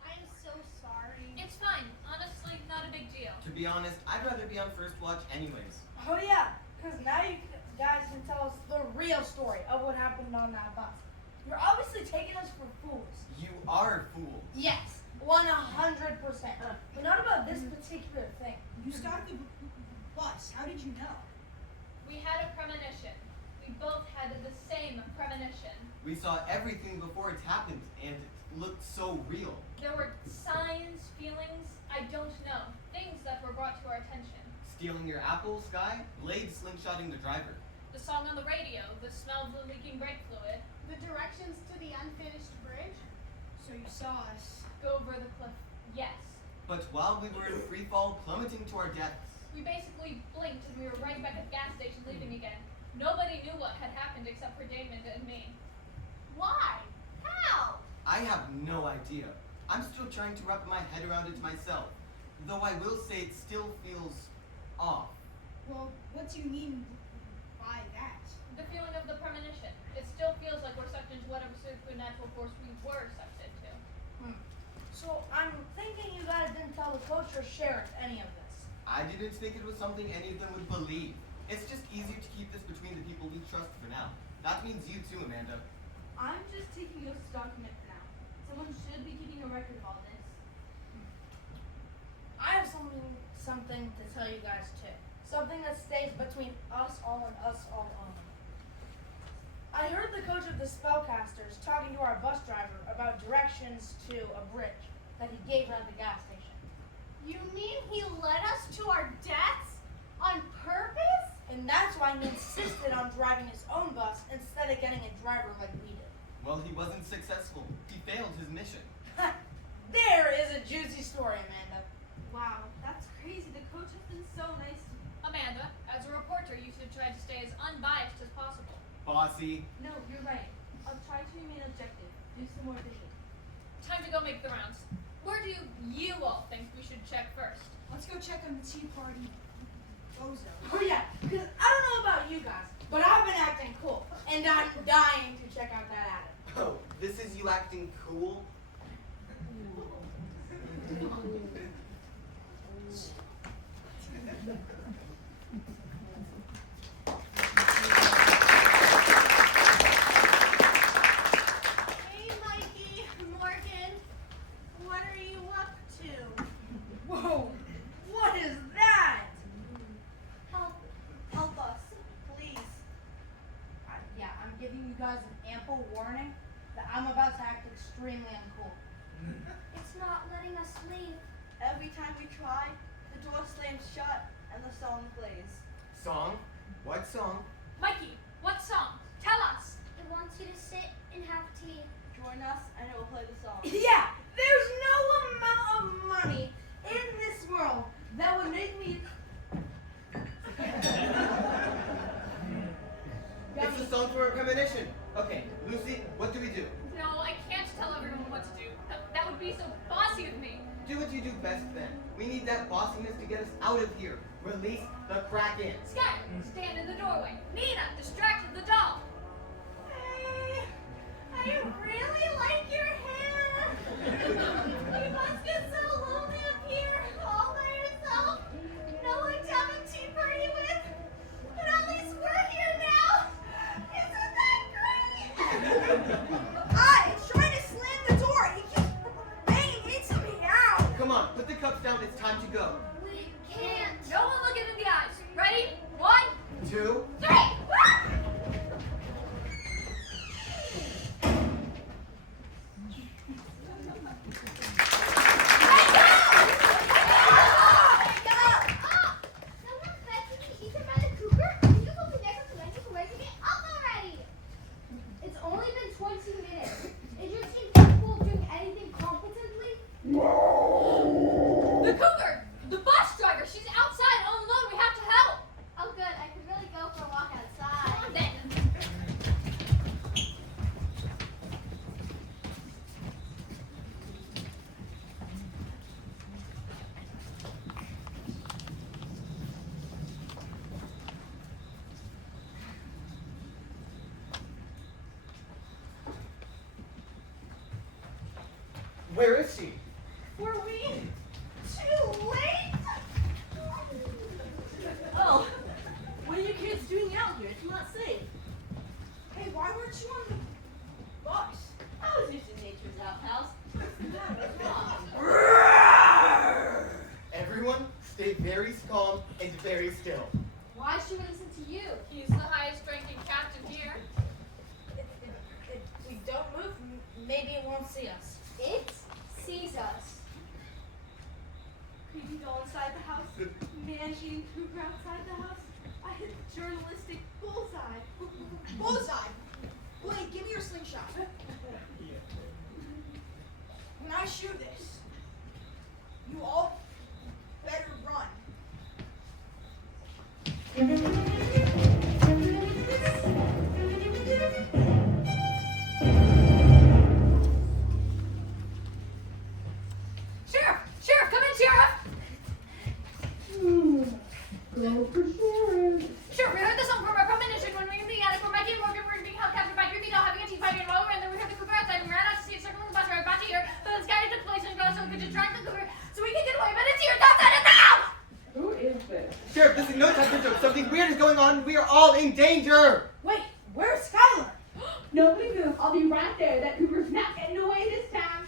I'm so sorry. It's fine. Honestly, not a big deal. To be honest, I'd rather be on first watch anyways. Oh yeah, because now you guys can tell us the real story of what happened on that bus. You're obviously taking us for fools. You are fools. Yes, 100%. But not about this particular thing. You stopped the bus. How did you know? We had a premonition. We both had the same premonition. We saw everything before it happened, and it looked so real. There were signs, feelings, I don't know. Things that were brought to our attention. Stealing your apple, Sky? Blade slingshotting the driver. The song on the radio, the smell of the leaking brake fluid. The directions to the unfinished bridge? So you saw us. Go over the cliff. Yes. But while we were in free fall, plummeting to our deaths, We basically blinked and we were right back at the gas station leaving again. Nobody knew what had happened except for Damon and me. Why? How? I have no idea. I'm still trying to wrap my head around it myself. Though I will say it still feels off. Well, what do you mean by that? The feeling of the premonition. It still feels like we're sucked into whatever supernatural force we were sucked into. So I'm thinking you guys didn't tell the coach or sheriff any of this. I didn't think it was something any of them would believe. It's just easier to keep this between the people we trust for now. That means you too, Amanda. I'm just taking notes to document for now. Someone should be keeping a record of all this. I have something to tell you guys too. Something that stays between us all and us all only. I heard the coach of the spellcasters talking to our bus driver about directions to a bridge that he gave her at the gas station. You mean he led us to our deaths? On purpose? And that's why he insisted on driving his own bus instead of getting a driver like we did. Well, he wasn't successful. He failed his mission. There is a juicy story, Amanda. Wow, that's crazy. The coach has been so nice to me. Amanda, as a reporter, you should try to stay as unbiased as possible. Bossy. No, you're right. I'll try to remain objective. Do some more digging. Time to go make the rounds. Where do you all think we should check first? Let's go check on the Tea Party. Bozo. Oh yeah, because I don't know about you guys, but I've been acting cool, and I'm dying to check out that attic. Oh, this is you acting cool? Hey, Mikey, Morgan, what are you up to? Whoa, what is that? Help us, please. Yeah, I'm giving you guys an ample warning that I'm about to act extremely uncool. It's not letting us leave. Every time we try, the door slams shut and the song plays. Song? What song? Mikey, what song? Tell us. It wants you to sit and have tea. Join us and it will play the song. Yeah, there's no amount of money in this world that would make me. It's a song for a premonition. Okay, Lucy, what do we do? No, I can't tell everyone what to do. That would be so bossy of me. Do what you do best then. We need that bossiness to get us out of here. Release the Kraken. Sky, stand in the doorway. Nina, distracted the doll. Hey, I really like your hair. You must get so lonely up here, all by yourself. No one to have a tea party with. But at least we're here now. Isn't that great? It's trying to slam the door. He keeps banging into me. Ow! Come on, put the cups down. It's time to go. We can't. No one look it in the eyes. Ready? 1, 2. 3. Someone's begging me to eat him by the cougar. You will be next to Wendy for waking me up already. It's only been 20 minutes. Is your team capable of doing anything competently? The cougar! The bus driver! She's outside all alone. We have to help. Oh good, I could really go for a walk outside. Then. Where is she? Were we too late? Oh, what are you kids doing out here? It's not safe. Hey, why weren't you on the bus? I was used to nature's outhouse. Everyone, stay very calm and very still. Why should we listen to you? He's the highest ranking captain here. If we don't move, maybe it won't see us. It sees us. Creepy doll inside the house. Man-eating cougar outside the house. I hit the journalistic bullseye. Bullseye. Blake, give me your slingshot. When I shoot this, you all better run. Sheriff! Sheriff, come in, Sheriff! Go for sheriff. Sheriff, we heard the song from our Something weird is going on. We are all in danger. Wait, where's Skylar? Nobody move. I'll be right there. That cougar's not getting away this time.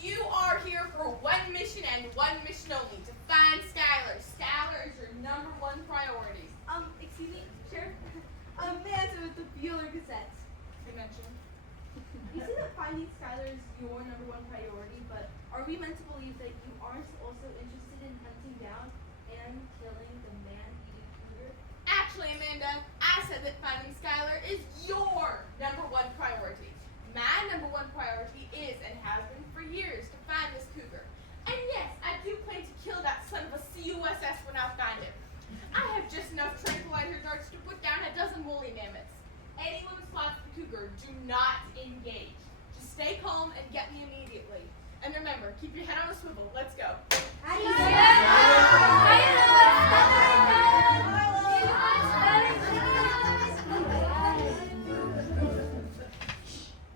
You are here for one mission and one mission only, to find Skylar. Skylar is your number one priority. Excuse me, Sheriff? Amanda with the Bueller Gazette. Premonitition. You see that finding Skylar is your number one priority, but are we meant to believe that you aren't also interested in hunting down and killing the man-eating cougar? Actually, Amanda, I said that finding Skylar is your number one priority. My number one priority is and has been for years to find this cougar. And yes, I do plan to kill that son of a CUSS when I find him. I have just enough tranquilizer darts to put down a dozen woolly mammoths. Anyone who spots the cougar, do not engage. Just stay calm and get me immediately. And remember, keep your head on a swivel. Let's go.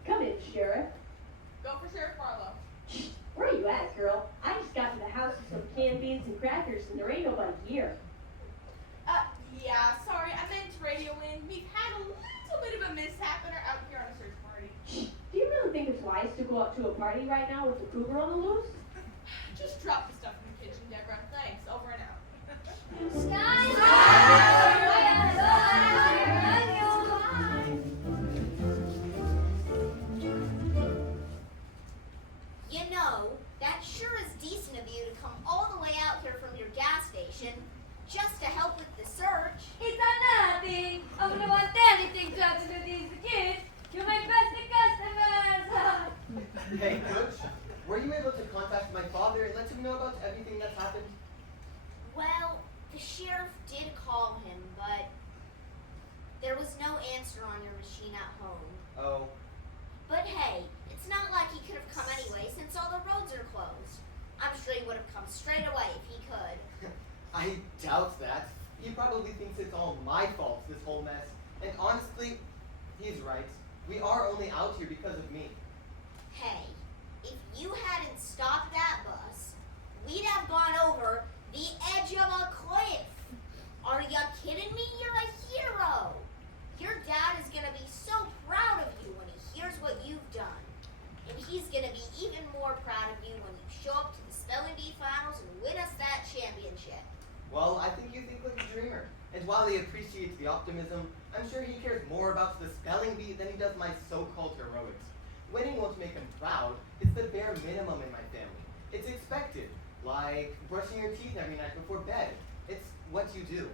Come in, Sheriff. Go for Sheriff Barlow. Where are you at, girl? I just got to the house with some canned beans and crackers, and there ain't nobody here. Yeah, sorry, I meant to radio in. We've had a little bit of a mishap and are out here on a search party. Do you really think it's wise to go up to a party right now with the cougar on the loose? Just drop the stuff in the kitchen, Deborah. Thanks. Over and out. You know, that sure is decent of you to come all the way out here from your gas station just to help with the search. It's nothing. I wouldn't want anything to happen to these kids. You're my best customers. Hey, Coach, were you able to contact my father and let him know about everything that's happened? Well, the sheriff did call him, but there was no answer on your machine at home. Oh, But hey, it's not like he could have come anyway since all the roads are closed. I'm sure he would have come straight away if he could. I doubt that. He probably thinks it's all my fault, this whole mess. And honestly, he's right. We are only out here because of me. Hey, if you hadn't stopped that bus, we'd have gone over the edge of a cliff. Are you kidding me? You're a hero. Your dad is gonna be so proud of you when he hears what you've done. And he's gonna be even more proud of you when you show up to the spelling bee finals and win us that championship. Well, I think you think like a dreamer. And while he appreciates the optimism, I'm sure he cares more about the spelling bee than he does my so-called heroics. Winning won't make him proud. It's the bare minimum in my family. It's expected, like brushing your teeth every night before bed. It's what you do.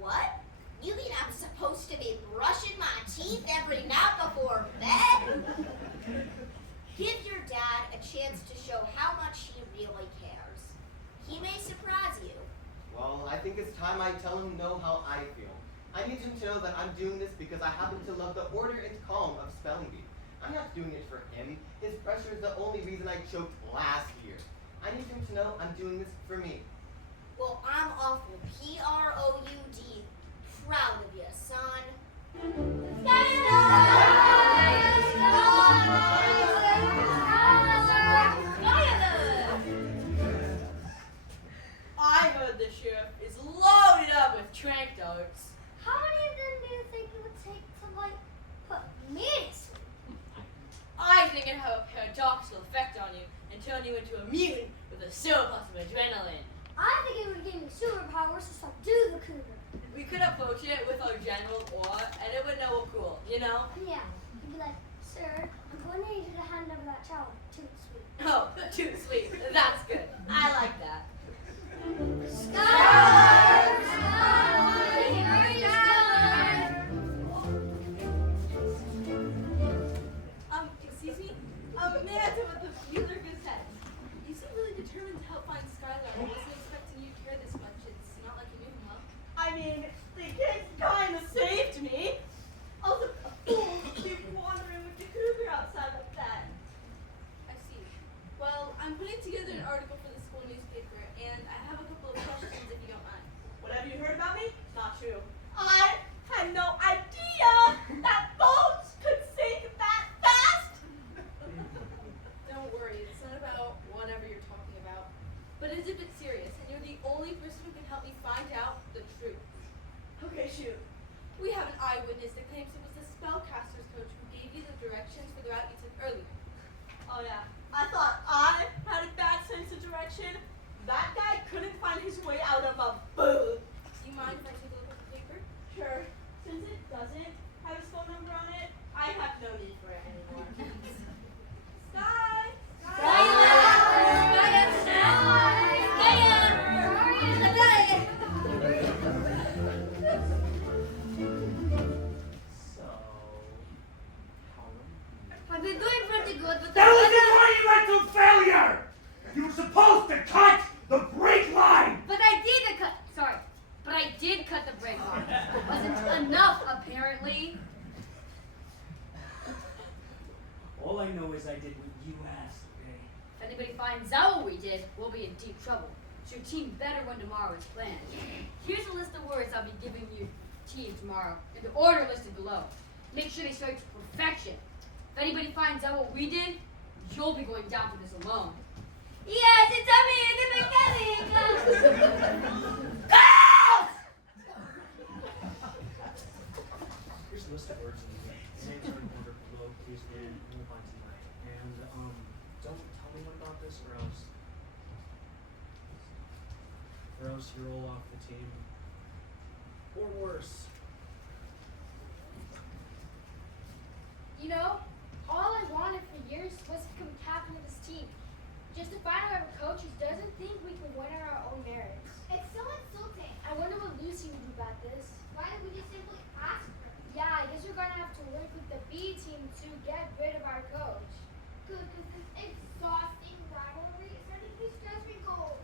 What? You mean I'm supposed to be brushing my teeth every night before bed? Give your dad a chance to show how much he really cares. He may surprise you. Well, I think it's time I tell him know how I feel. I need him to know that I'm doing this because I happen to love the order and calm of spelling bee. I'm not doing it for him. His pressure is the only reason I choked last year. I need him to know I'm doing this for me. Well, I'm awful P-R-O-U-D proud of you, son. I heard the sheriff is loaded up with trank darts. How many of them do you think it would take to, like, put me to sleep? I think it'd have a paradoxical effect on you and turn you into a mutant with a surplus of adrenaline. I think it would give me superpowers to subdue the cougar. We could approach it with our general aura and it would know we're cool, you know? Yeah, you'd be like, sir, I'm going to need you to hand over that towel. Too sweet. Oh, too sweet. That's good. I like that. Excuse me? Amanda with the Bueller Gazette. You seem really determined to help find Skylar. I wasn't expecting you to care this much. It's not like you knew him well. I mean, the kid kinda saved me. Also, a fool to be wandering with the cougar outside like that. I see. Well, I'm putting together an article for the school newspaper, and I have a couple of questions if you don't mind. Whatever you heard about me, not true. I had no idea that boats could sink section, that guy couldn't find his way out of a booth. Do you mind if I take a look at the paper? Sure. Since it doesn't have his phone number on it, I have no need for it anymore. Sky! So, how I've been doing pretty good, but That was the why you led to failure! You were supposed to cut the brake line! But I did cut. Sorry, but I did cut the brake line. Wasn't enough, apparently. All I know is I did what you asked, okay? If anybody finds out what we did, we'll be in deep trouble. So your team better run tomorrow as planned. Here's a list of words I'll be giving you team tomorrow, in the order listed below. Make sure they start to perfection. If anybody finds out what we did, you'll be going down for this alone. Yes, it's me, the mechanic! Here's a list of words in the names are in order below, please, and we'll find tonight. And, don't tell anyone about this or else you roll off the team. Or worse. You know, all I wanted for years was to become captain of this team. Just to find out a coach who doesn't think we can win on our own merits. It's so insulting. I wonder what Lucy would do about this. Why don't we just simply ask her? Yeah, I guess we're gonna have to work with the B team to get rid of our coach. Good, because this exhausting rivalry is starting to stress me goals.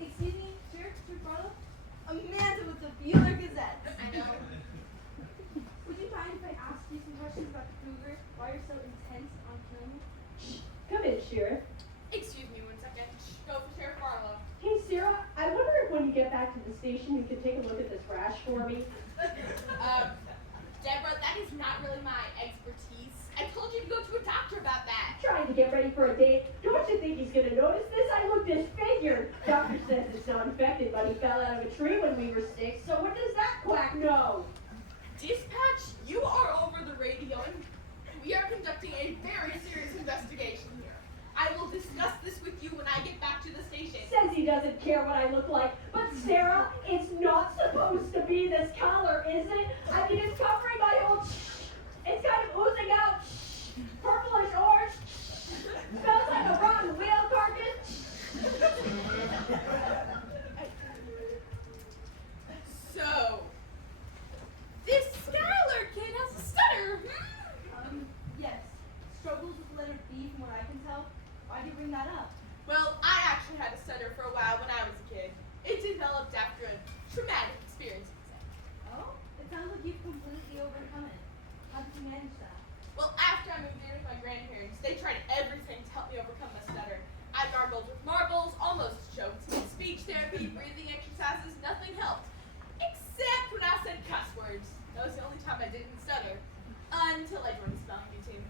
Excuse me, sir, Sir Carlo? Amanda with the Bueller Gazette. I know. Would you mind if I ask you some questions about the cougar? Why you're so intense on killing him? Come in, Sheriff. Excuse me 1 second. Go for Sheriff Barlow. Hey, Sarah, I wonder if when you get back to the station, you could take a look at this rash for me. Deborah, that is not really my expertise. I told you to go to a doctor about that. Trying to get ready for a date. Don't you think he's gonna notice this? I look disfigured. Doctor says it's not infected, but he fell out of a tree when we were 6, so what does that quack know? Dispatch, you are over the radio and we are conducting a very serious investigation here. I will discuss this with you when I get back to the station. Says he doesn't care what I look like. But Sarah, it's not supposed to be this color, is it? I mean, it's covering my whole It's kind of oozing out purplish orange. Smells like a rotten whale carcass. So, this Skylar kid has a stutter. Yes. Struggles with the letter B from what I can tell. Why do you bring that up? Well, I actually had a stutter for a while when I was a kid. It developed after a traumatic experience. Oh? It sounds like you've completely overcome it. How did you manage that? Well, after I moved in with my grandparents, they tried everything to help me overcome my stutter. I gargled with marbles, almost choked. Speech therapy, breathing exercises, nothing helped. Except when I said cuss words. That was the only time I didn't stutter. Until I joined the spelling bee team.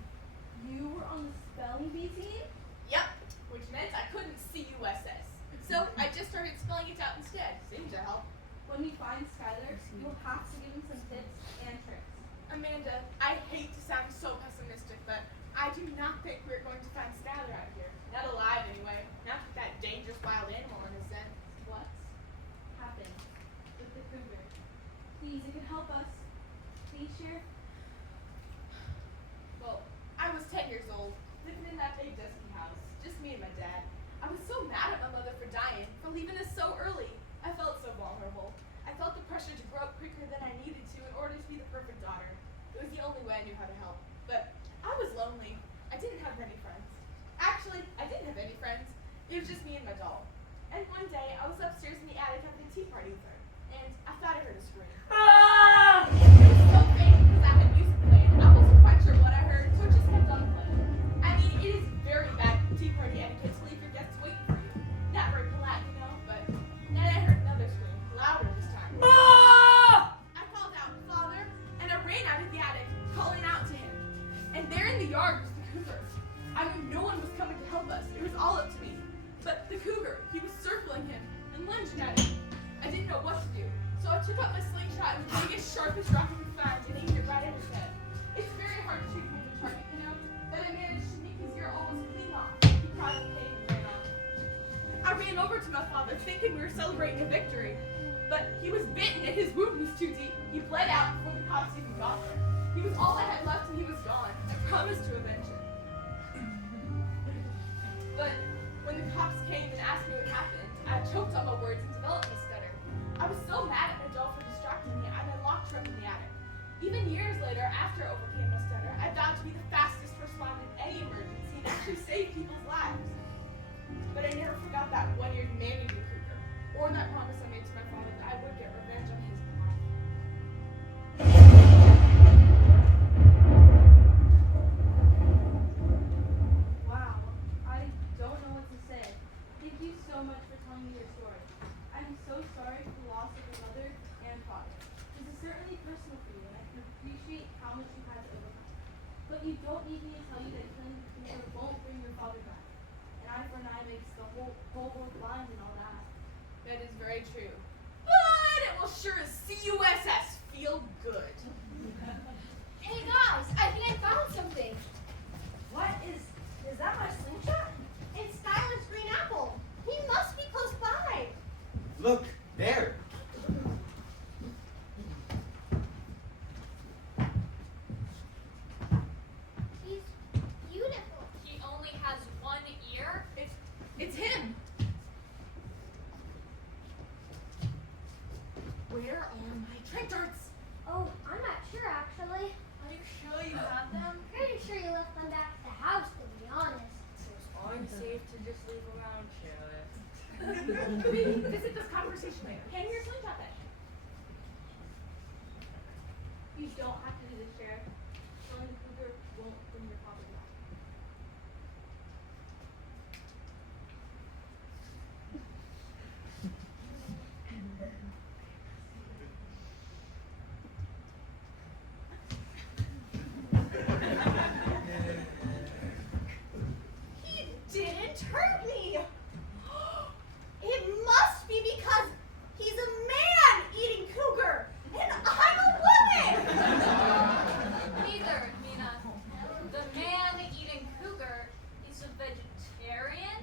You were on the spelling bee team? Yep, which meant I couldn't C-U-S-S. So I just started spelling it out instead. Seemed to help. When we find Skylar, you'll have to give him some tips and tricks. Amanda, I hate to sound so pessimistic, but I do not think we're going to find Skylar out here. Not alive, anyway. Not with that dangerous wild animal on his scent. What's happened with the cougar? Please, it could help us. Please, Sheriff? Well, I was 10 years old, living in that big dusty house. Just me and my dad. I was so mad at my mother for dying, for leaving us so early. I felt so vulnerable. I felt the pressure to grow up quicker than I needed to in order to be the perfect daughter. It was the only way I knew how to help. But I was lonely. I didn't have many friends. Actually, I didn't have any friends. It was just me and my doll. And one day, I was upstairs in the attic having a tea party with her. And I thought I heard a scream. Ah! It was so faint because I had music playing. I wasn't quite sure what I heard, so it just kept on playing. I mean, it is very bad tea party etiquette to leave your guests waiting for you. Not very polite, you know, but then I heard another scream, louder this time. Ah! I called out, "Father," and I ran out of the attic, calling out to him. And there in the yard was the cougar. I knew no one was coming to help us. It was all up to me. But the cougar, he was circling him and lunging at him. took out my slingshot and the biggest, sharpest rock I could find and aimed it right at his head. It's very hard to shoot him with a target, you know, but I managed to make his ear almost clean off. He cried in pain and ran off. I ran over to my father thinking we were celebrating a victory, but he was bitten and his wound was too deep. He bled out before the cops even got there. He was all I had left and he was gone. I promised to avenge him. But when the cops came and asked me what happened, I choked on my words and developed a stutter. I was so mad at my doll for distracting me, I then locked her up in the attic. Even years later, after I overcame my stutter, I vowed to be the fastest responder in any emergency and actually save people's lives. But I never forgot that one-eared man-eating cougar, or that promise I made to my father that I would get revenge on his behalf. Wow, I don't know what to say. Thank you so much for telling me your story. I'm so sorry for the loss of your mother and father. This is certainly personal for you, and I can appreciate how much you had to overcome. But you don't need me to tell you that killing the cougar won't bring your father back. An eye for an eye makes the whole world blind and all that. That is very true. But it will sure as CUSS feel good. Hey guys, I think I found something. What is that my slingshot? It's Skylar's green apple. He must be close by. Look, there. He's beautiful. He only has one ear. It's him. Where are my trench darts? Oh, I'm not sure actually. Are you sure you have them? Pretty sure you left them back at the house, to be honest. It's safe to just leave around, Sheriff. We visit this conversation later. Hand me your slingshot then. You don't have to do this, Sheriff. Killing the cougar won't bring your father back. He didn't hurt me. It must be because he's a man-eating cougar, and I'm a woman. Neither, Mina. The man-eating cougar is a vegetarian.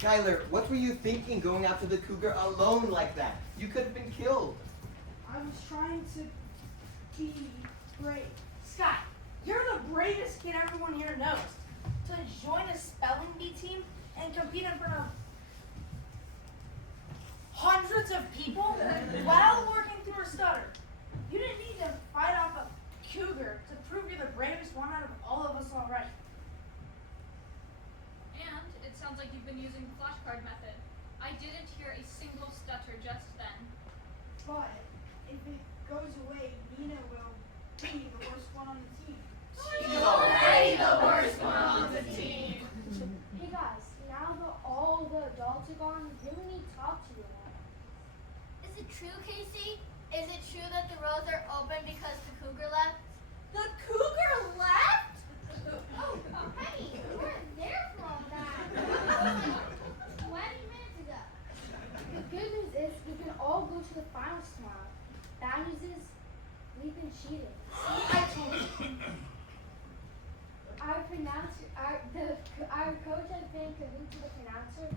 Skylar, what were you thinking going after the cougar alone like that? You could have been killed. I was trying to be brave. Sky, you're the bravest kid everyone here knows. To join a spelling bee team and compete in front of hundreds of people while working through a stutter. You didn't need to fight off a cougar to prove you're the bravest one out of all of us already. And it sounds like you've been using the flashcard method. I didn't hear a single stutter just then. But if it goes away, Nina will be the worst one on the team. She's already the worst one on the team. Hey guys, now that all the adults are gone, we really need to talk to you about it. Is it true, Casey? Is it true that the roads are open because the cougar left? The cougar left? Oh, hey, you weren't there for all that. 20 minutes ago. The good news is we can all go to the finals tomorrow. Bad news is we've been cheated. See, I told you. Our coach has been cahoots with the pronouncer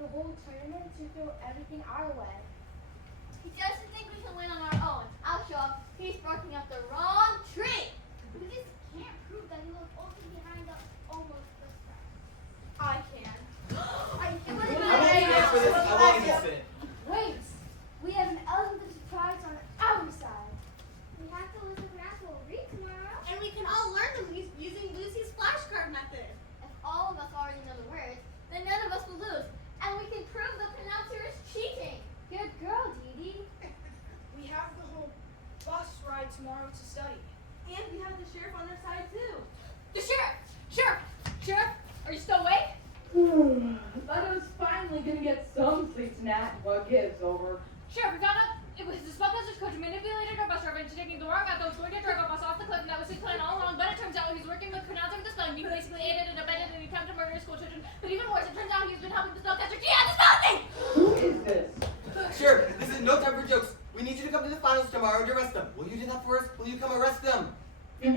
the whole tournament to throw everything our way. He doesn't think we can win on our own. I'll show up. He's barking up the wrong tree. We just can't prove that he was also behind the almost first round. I can. I won't stand for this. I won't even sit. Wait, we have an element of surprise on our side. We have to listen to National Read tomorrow. And we can all learn them using Lucy's flashcard method. If all of us already know the words, then none of us will lose. And we can prove the pronouncer is cheating. Good the sheriff on their side too. The sheriff! Sheriff! Sheriff! Are you still awake? Thought I was finally gonna get some sleep tonight. What gives, over? Sheriff, we found out it was the spellcaster's coach who manipulated our bus driver into taking the wrong route that was going to drive our bus off the cliff, and that was his plan all along. But it turns out he's working with pronouncing the spelling. He basically aided and abetted an attempt to murder school children. But even worse, it turns out he's been helping the spellcaster. Yeah, the spelling! Who is this? Sure, this is no time for jokes. We need you to come to the finals tomorrow and arrest them. Will you do that for us? Will you come arrest them? See,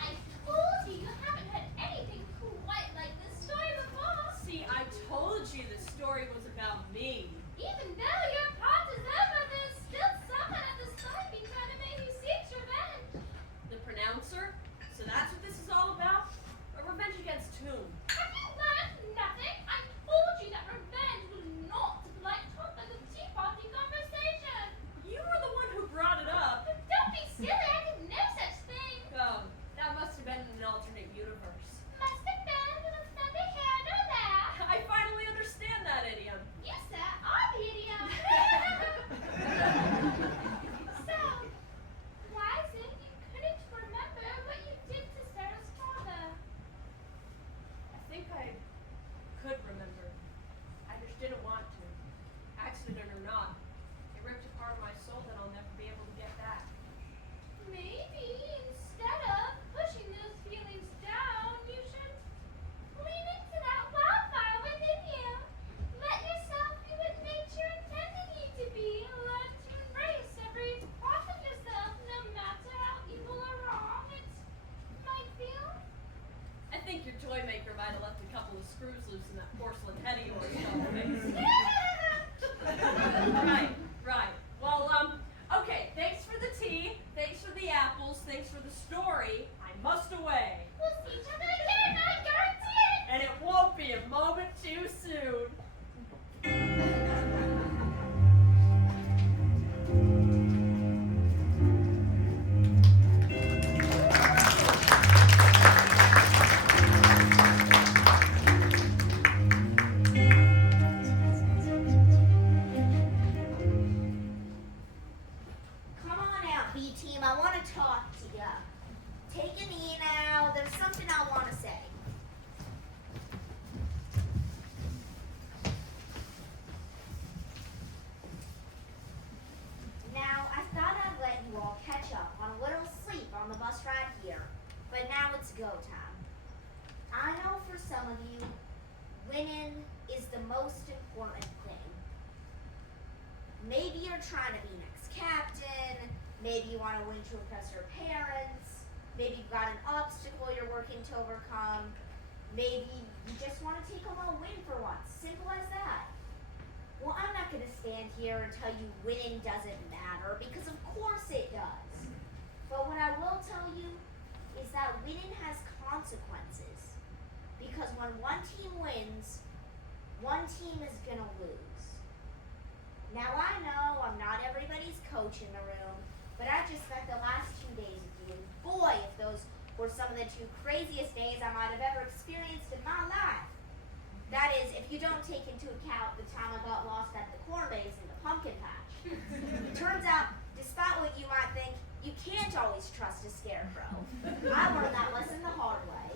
I told you you haven't had anything quite like this story before. See, I told you the story was about me. Even though your part is over, there's still someone at the start being trying to make you seek revenge. The pronouncer? So that's what this is all about? A revenge against whom? Have you learned nothing? I told you that revenge was not a polite topic of tea party conversation. You were the one who brought it up. But don't be silly, I did no such thing. Oh, that must have been in an alternate universe. Must have been, but it's neither here nor there. I finally understand that idiom. You, sir, are the idiom. So, why is it you couldn't remember what you did to Sarah's father? I think I could remember. I just didn't want to. Accident or not. It ripped a part of my soul that I'll never be able to get back. Maybe instead of pushing those feelings down, you should lean into that wildfire within you. Let yourself be what nature intended you to be. Learn to embrace every part of yourself, no matter how evil or wrong it might feel. I think your toy maker might have left a couple of screws loose in that porcelain head of yours. Right. Well, okay, thanks for the tea, thanks for the apples, thanks for the story. I must away. We'll see each other again, I guarantee it. And it won't be a moment too soon. Come on out, B team. I want to talk to ya. Take a knee now. There's something I want to say. Now, I thought I'd let you all catch up on a little sleep on the bus ride here, but now it's go time. I know for some of you, winning is the most important thing. Maybe you're trying to be next captain, maybe you want to win to impress your parents, maybe you've got an obstacle you're working to overcome, maybe you just want to take a little win for once. Simple as that. Well, I'm not going to stand here and tell you winning doesn't matter, because of course it does. But what I will tell you is that winning has consequences. Because when one team wins, one team is going to lose. Now I know I'm not everybody's coach in the room, but I just spent the last 2 days with you, and boy, if those were some of the 2 craziest days I might have ever experienced in my life. That is, if you don't take into account the time I got lost at the corn maze and the pumpkin patch. Turns out, despite what you might think, you can't always trust a scarecrow. I learned that lesson the hard way.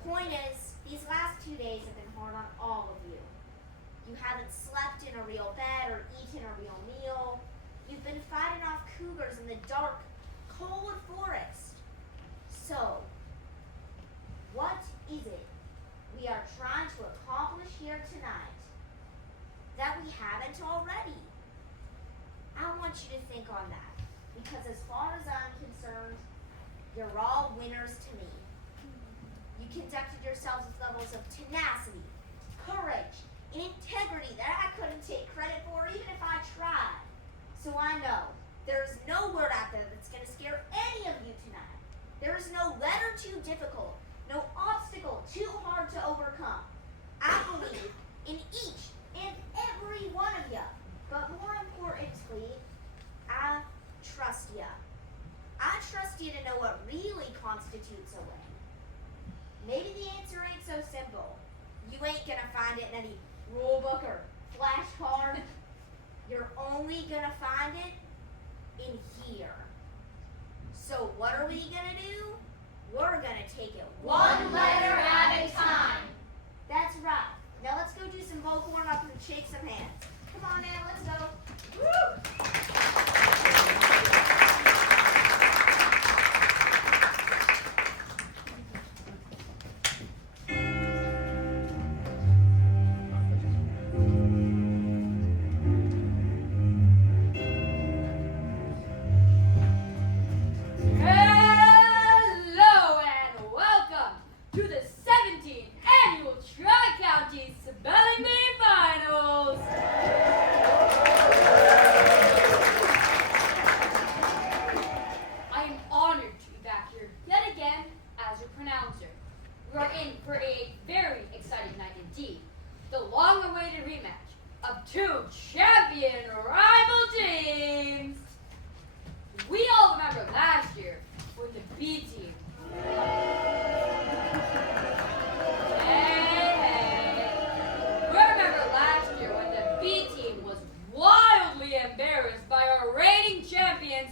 Point is, these last 2 days have been hard on all of you. You haven't slept in a real bed or eaten a real meal. You've been fighting off cougars in the dark, cold forest. So, what is it we are trying to accomplish here tonight that we haven't already? I want you to think on that, because as far as I'm concerned, you're all winners to me. You conducted yourselves with levels of tenacity, courage, and integrity that I couldn't take credit for even if I tried. So I know there's no word out there that's going to scare any of you tonight. There is no letter too difficult, no obstacle too hard to overcome. I believe in each and every one of you. But more importantly, I trust you. I trust you to know what really constitutes a win. Maybe the answer ain't so simple. You ain't gonna find it in any rule book or flashcard. You're only gonna find it in here. So what are we gonna do? We're gonna take it one letter at a time. That's right. Now let's go do some vocal warm-up and shake some hands. Come on, Ann, let's go. Woo! Hello and welcome to the 17th annual Tri-County Spelling Bee Finals. I am honored to be back here yet again as your pronouncer. We are in for a very exciting night indeed. The long-awaited rematch of two champion rival teams. We all remember last year when the B team. Hey. We remember last year when the B team was wildly embarrassed by our reigning champions,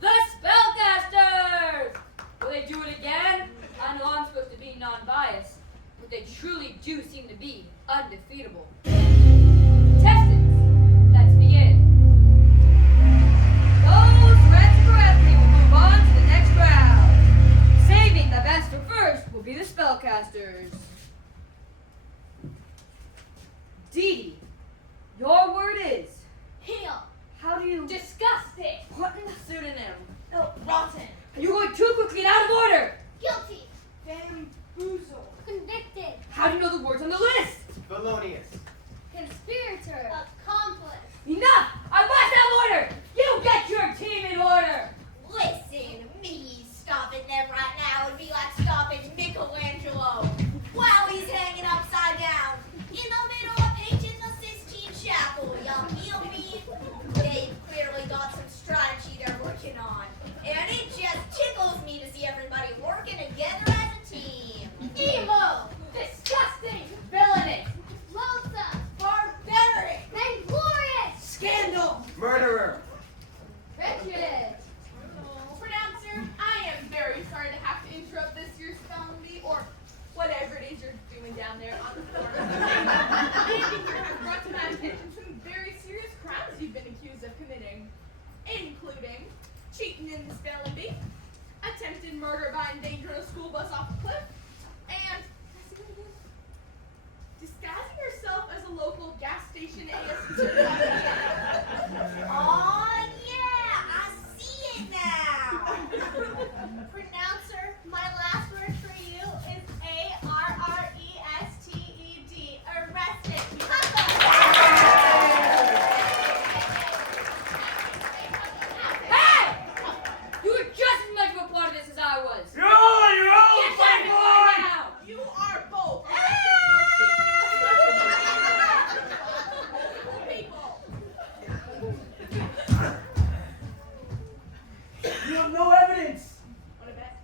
the Spellcasters. Will they do it again? I know I'm supposed to be non-biased, but they truly do seem to be undefeatable. Contestants, let's begin. Those ranked correctly will move on to the next round. Saving the best for first will be the Spellcasters. Dee Dee, your word is Heel. how do you Disgusting. what in the pseudonym? No, rotten. You're going too quickly and out of order. Guilty. Bamboozle. Convicted. How do you know the words on the list? Felonious. Conspirator. Accomplice. Enough! I must have order! You get your team in order! Listen, me stopping them right now would be like stopping Michelangelo while he's hanging upside down in the middle of painting the Sistine Chapel. Y'all feel me? They've clearly got some strategy they're working on, and it just tickles me to see everybody working together as a team. Evil. Disgusting. Villainous! Loathsome. Barbaric. Vainglorious. Scandal. Murderer. Prejudice. Pronouncer, I am very sorry to have to interrupt this year's spelling bee, or whatever it is you're doing down there on the floor. Andy here has brought to my attention some very serious crimes you've been accused of committing, including cheating in the spelling bee, attempted murder by endangering a school bus off a cliff, and disguising yourself as a local gas station ASP. Oh yeah, I see it now. Pronouncer, my last word for you is ARRESTED. Arrested. Hey! You were just as much of a part of this as I was. You're all Get back to boy! me now! You are both people. You have no evidence. Want to bet?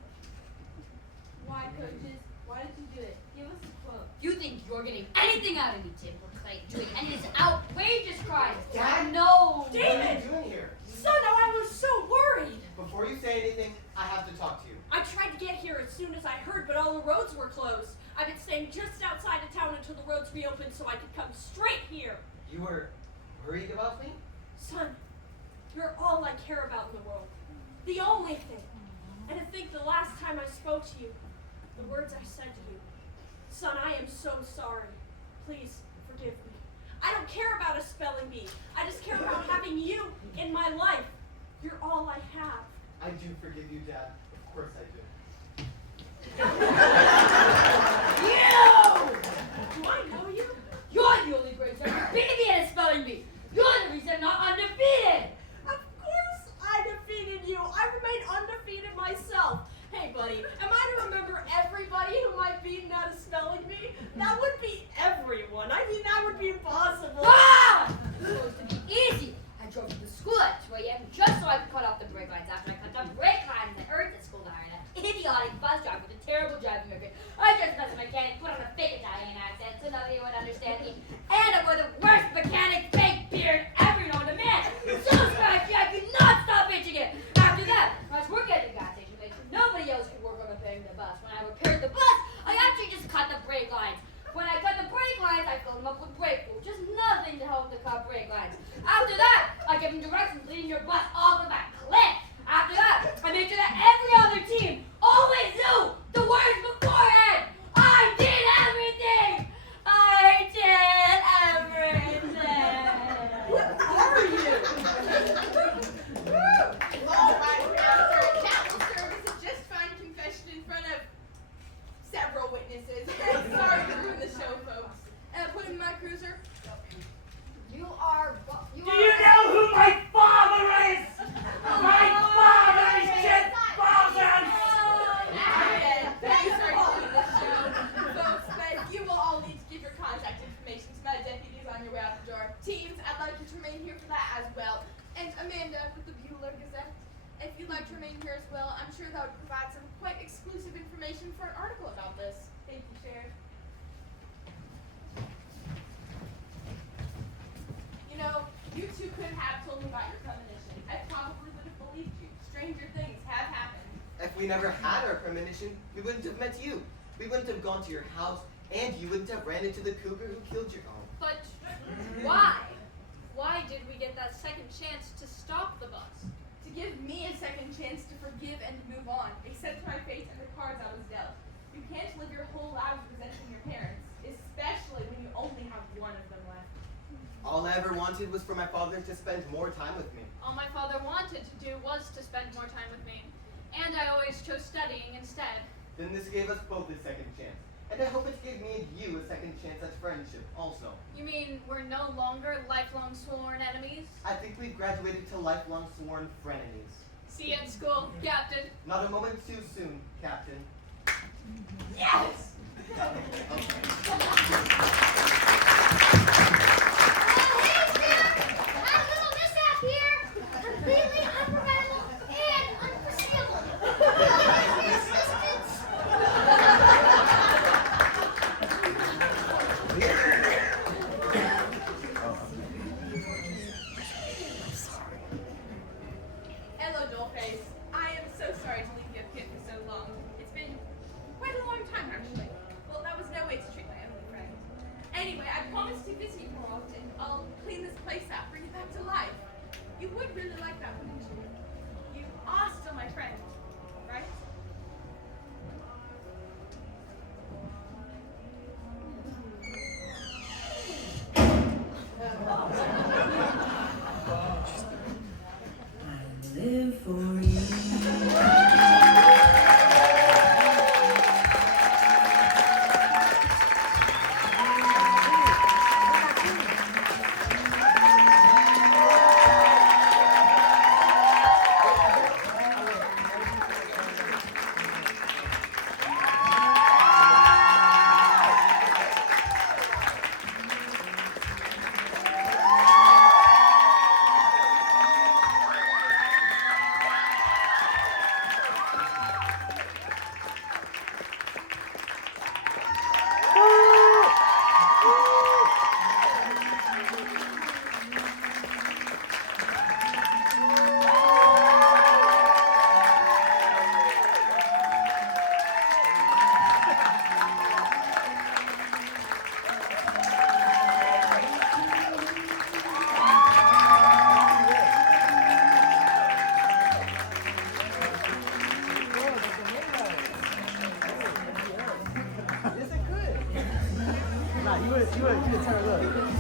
Why, coaches? Why did you do it? Give us a quote. You think you're getting anything out of me, Tim, for doing any of this outrageous crimes? Dad? No! What are you doing here? Son, I was so worried. Before you say anything, I have to talk to you. I tried to get here as soon as I heard, but all the roads were closed. I've been staying just outside of town until the roads reopened so I could come straight here. You were worried about me? Son, you're all I care about in the world. The only thing. And to think the last time I spoke to you, the words I said to you. Son, I am so sorry. Please forgive me. I don't care about a spelling bee. I just care about having you in my life. You're all I have. I do forgive you, Dad. Of course I do. You! Do I know you? You're the only person who beat me in a spelling bee. You're the reason I'm not undefeated. Of course I defeated you. I remain undefeated myself. Hey, buddy, am I to remember everybody whom I've beaten at a spelling bee? That would be everyone. I mean, that would be impossible. Ah! It's supposed to be easy. I drove to the school at 2 a.m. just so I could cut off the brake lines. After I cut the brake lines, I heard the school hired an idiotic bus driver with a terrible driving record. I just messed with my mechanic, put on a fake Italian accent, so now bus. When I repaired the bus, I actually just cut the brake lines. When I cut the brake lines, I filled them up with brake fluid. Just nothing to help to cut brake lines. After that, I gave them directions leading your bus off of that cliff. After that, I made sure that every other team always knew the words beforehand. I did everything. I did everything. What are you? All right, Master. That will serve as a just fine confession in front of several witnesses. Sorry to ruin the show, folks. Put in my cruiser. You are. Do you know who my father is? My father is Jim Bowser! Again, very sorry to ruin the show, folks, but you will all need to give your contact information to my deputies on your way out the door. Teams, I'd like you to remain here for that as well. And Amanda with the Bueller Gazette, if you'd like to remain here as well, I'm sure that would provide some quite exclusive information for an article about this. Thank you, Sheriff. You know, you two could have told me about your premonition. I probably would have believed you. Stranger things have happened. If we never had our premonition, we wouldn't have met you. We wouldn't have gone to your house, and you wouldn't have ran into the cougar who killed your own. But why? Why did we get that second chance to stop the bus? To give me a second chance to forgive and move on, accept my fate and the cards I was dealt. You can't live your whole lives resenting your parents, especially when you only have one of them left. All I ever wanted was for my father to spend more time with me. All my father wanted to do was to spend more time with me. And I always chose studying instead. Then this gave us both a second chance. And I hope it gave me and you a second chance at friendship also. You mean we're no longer lifelong sworn enemies? I think we've graduated to lifelong sworn frenemies. See you at school, Captain. Not a moment too soon, Captain. Yes! Completely unpreventable and unforeseeable. Hello, Dollface. I am so sorry to leave you up here for so long. It's been quite a long time, actually. Well, that was no way to treat my only friend. Anyway, I promised to visit you more often. I'll clean this place up, bring it back to life. You would really like that, wouldn't you? You are still my friend, right? Live for you. You would turn it up.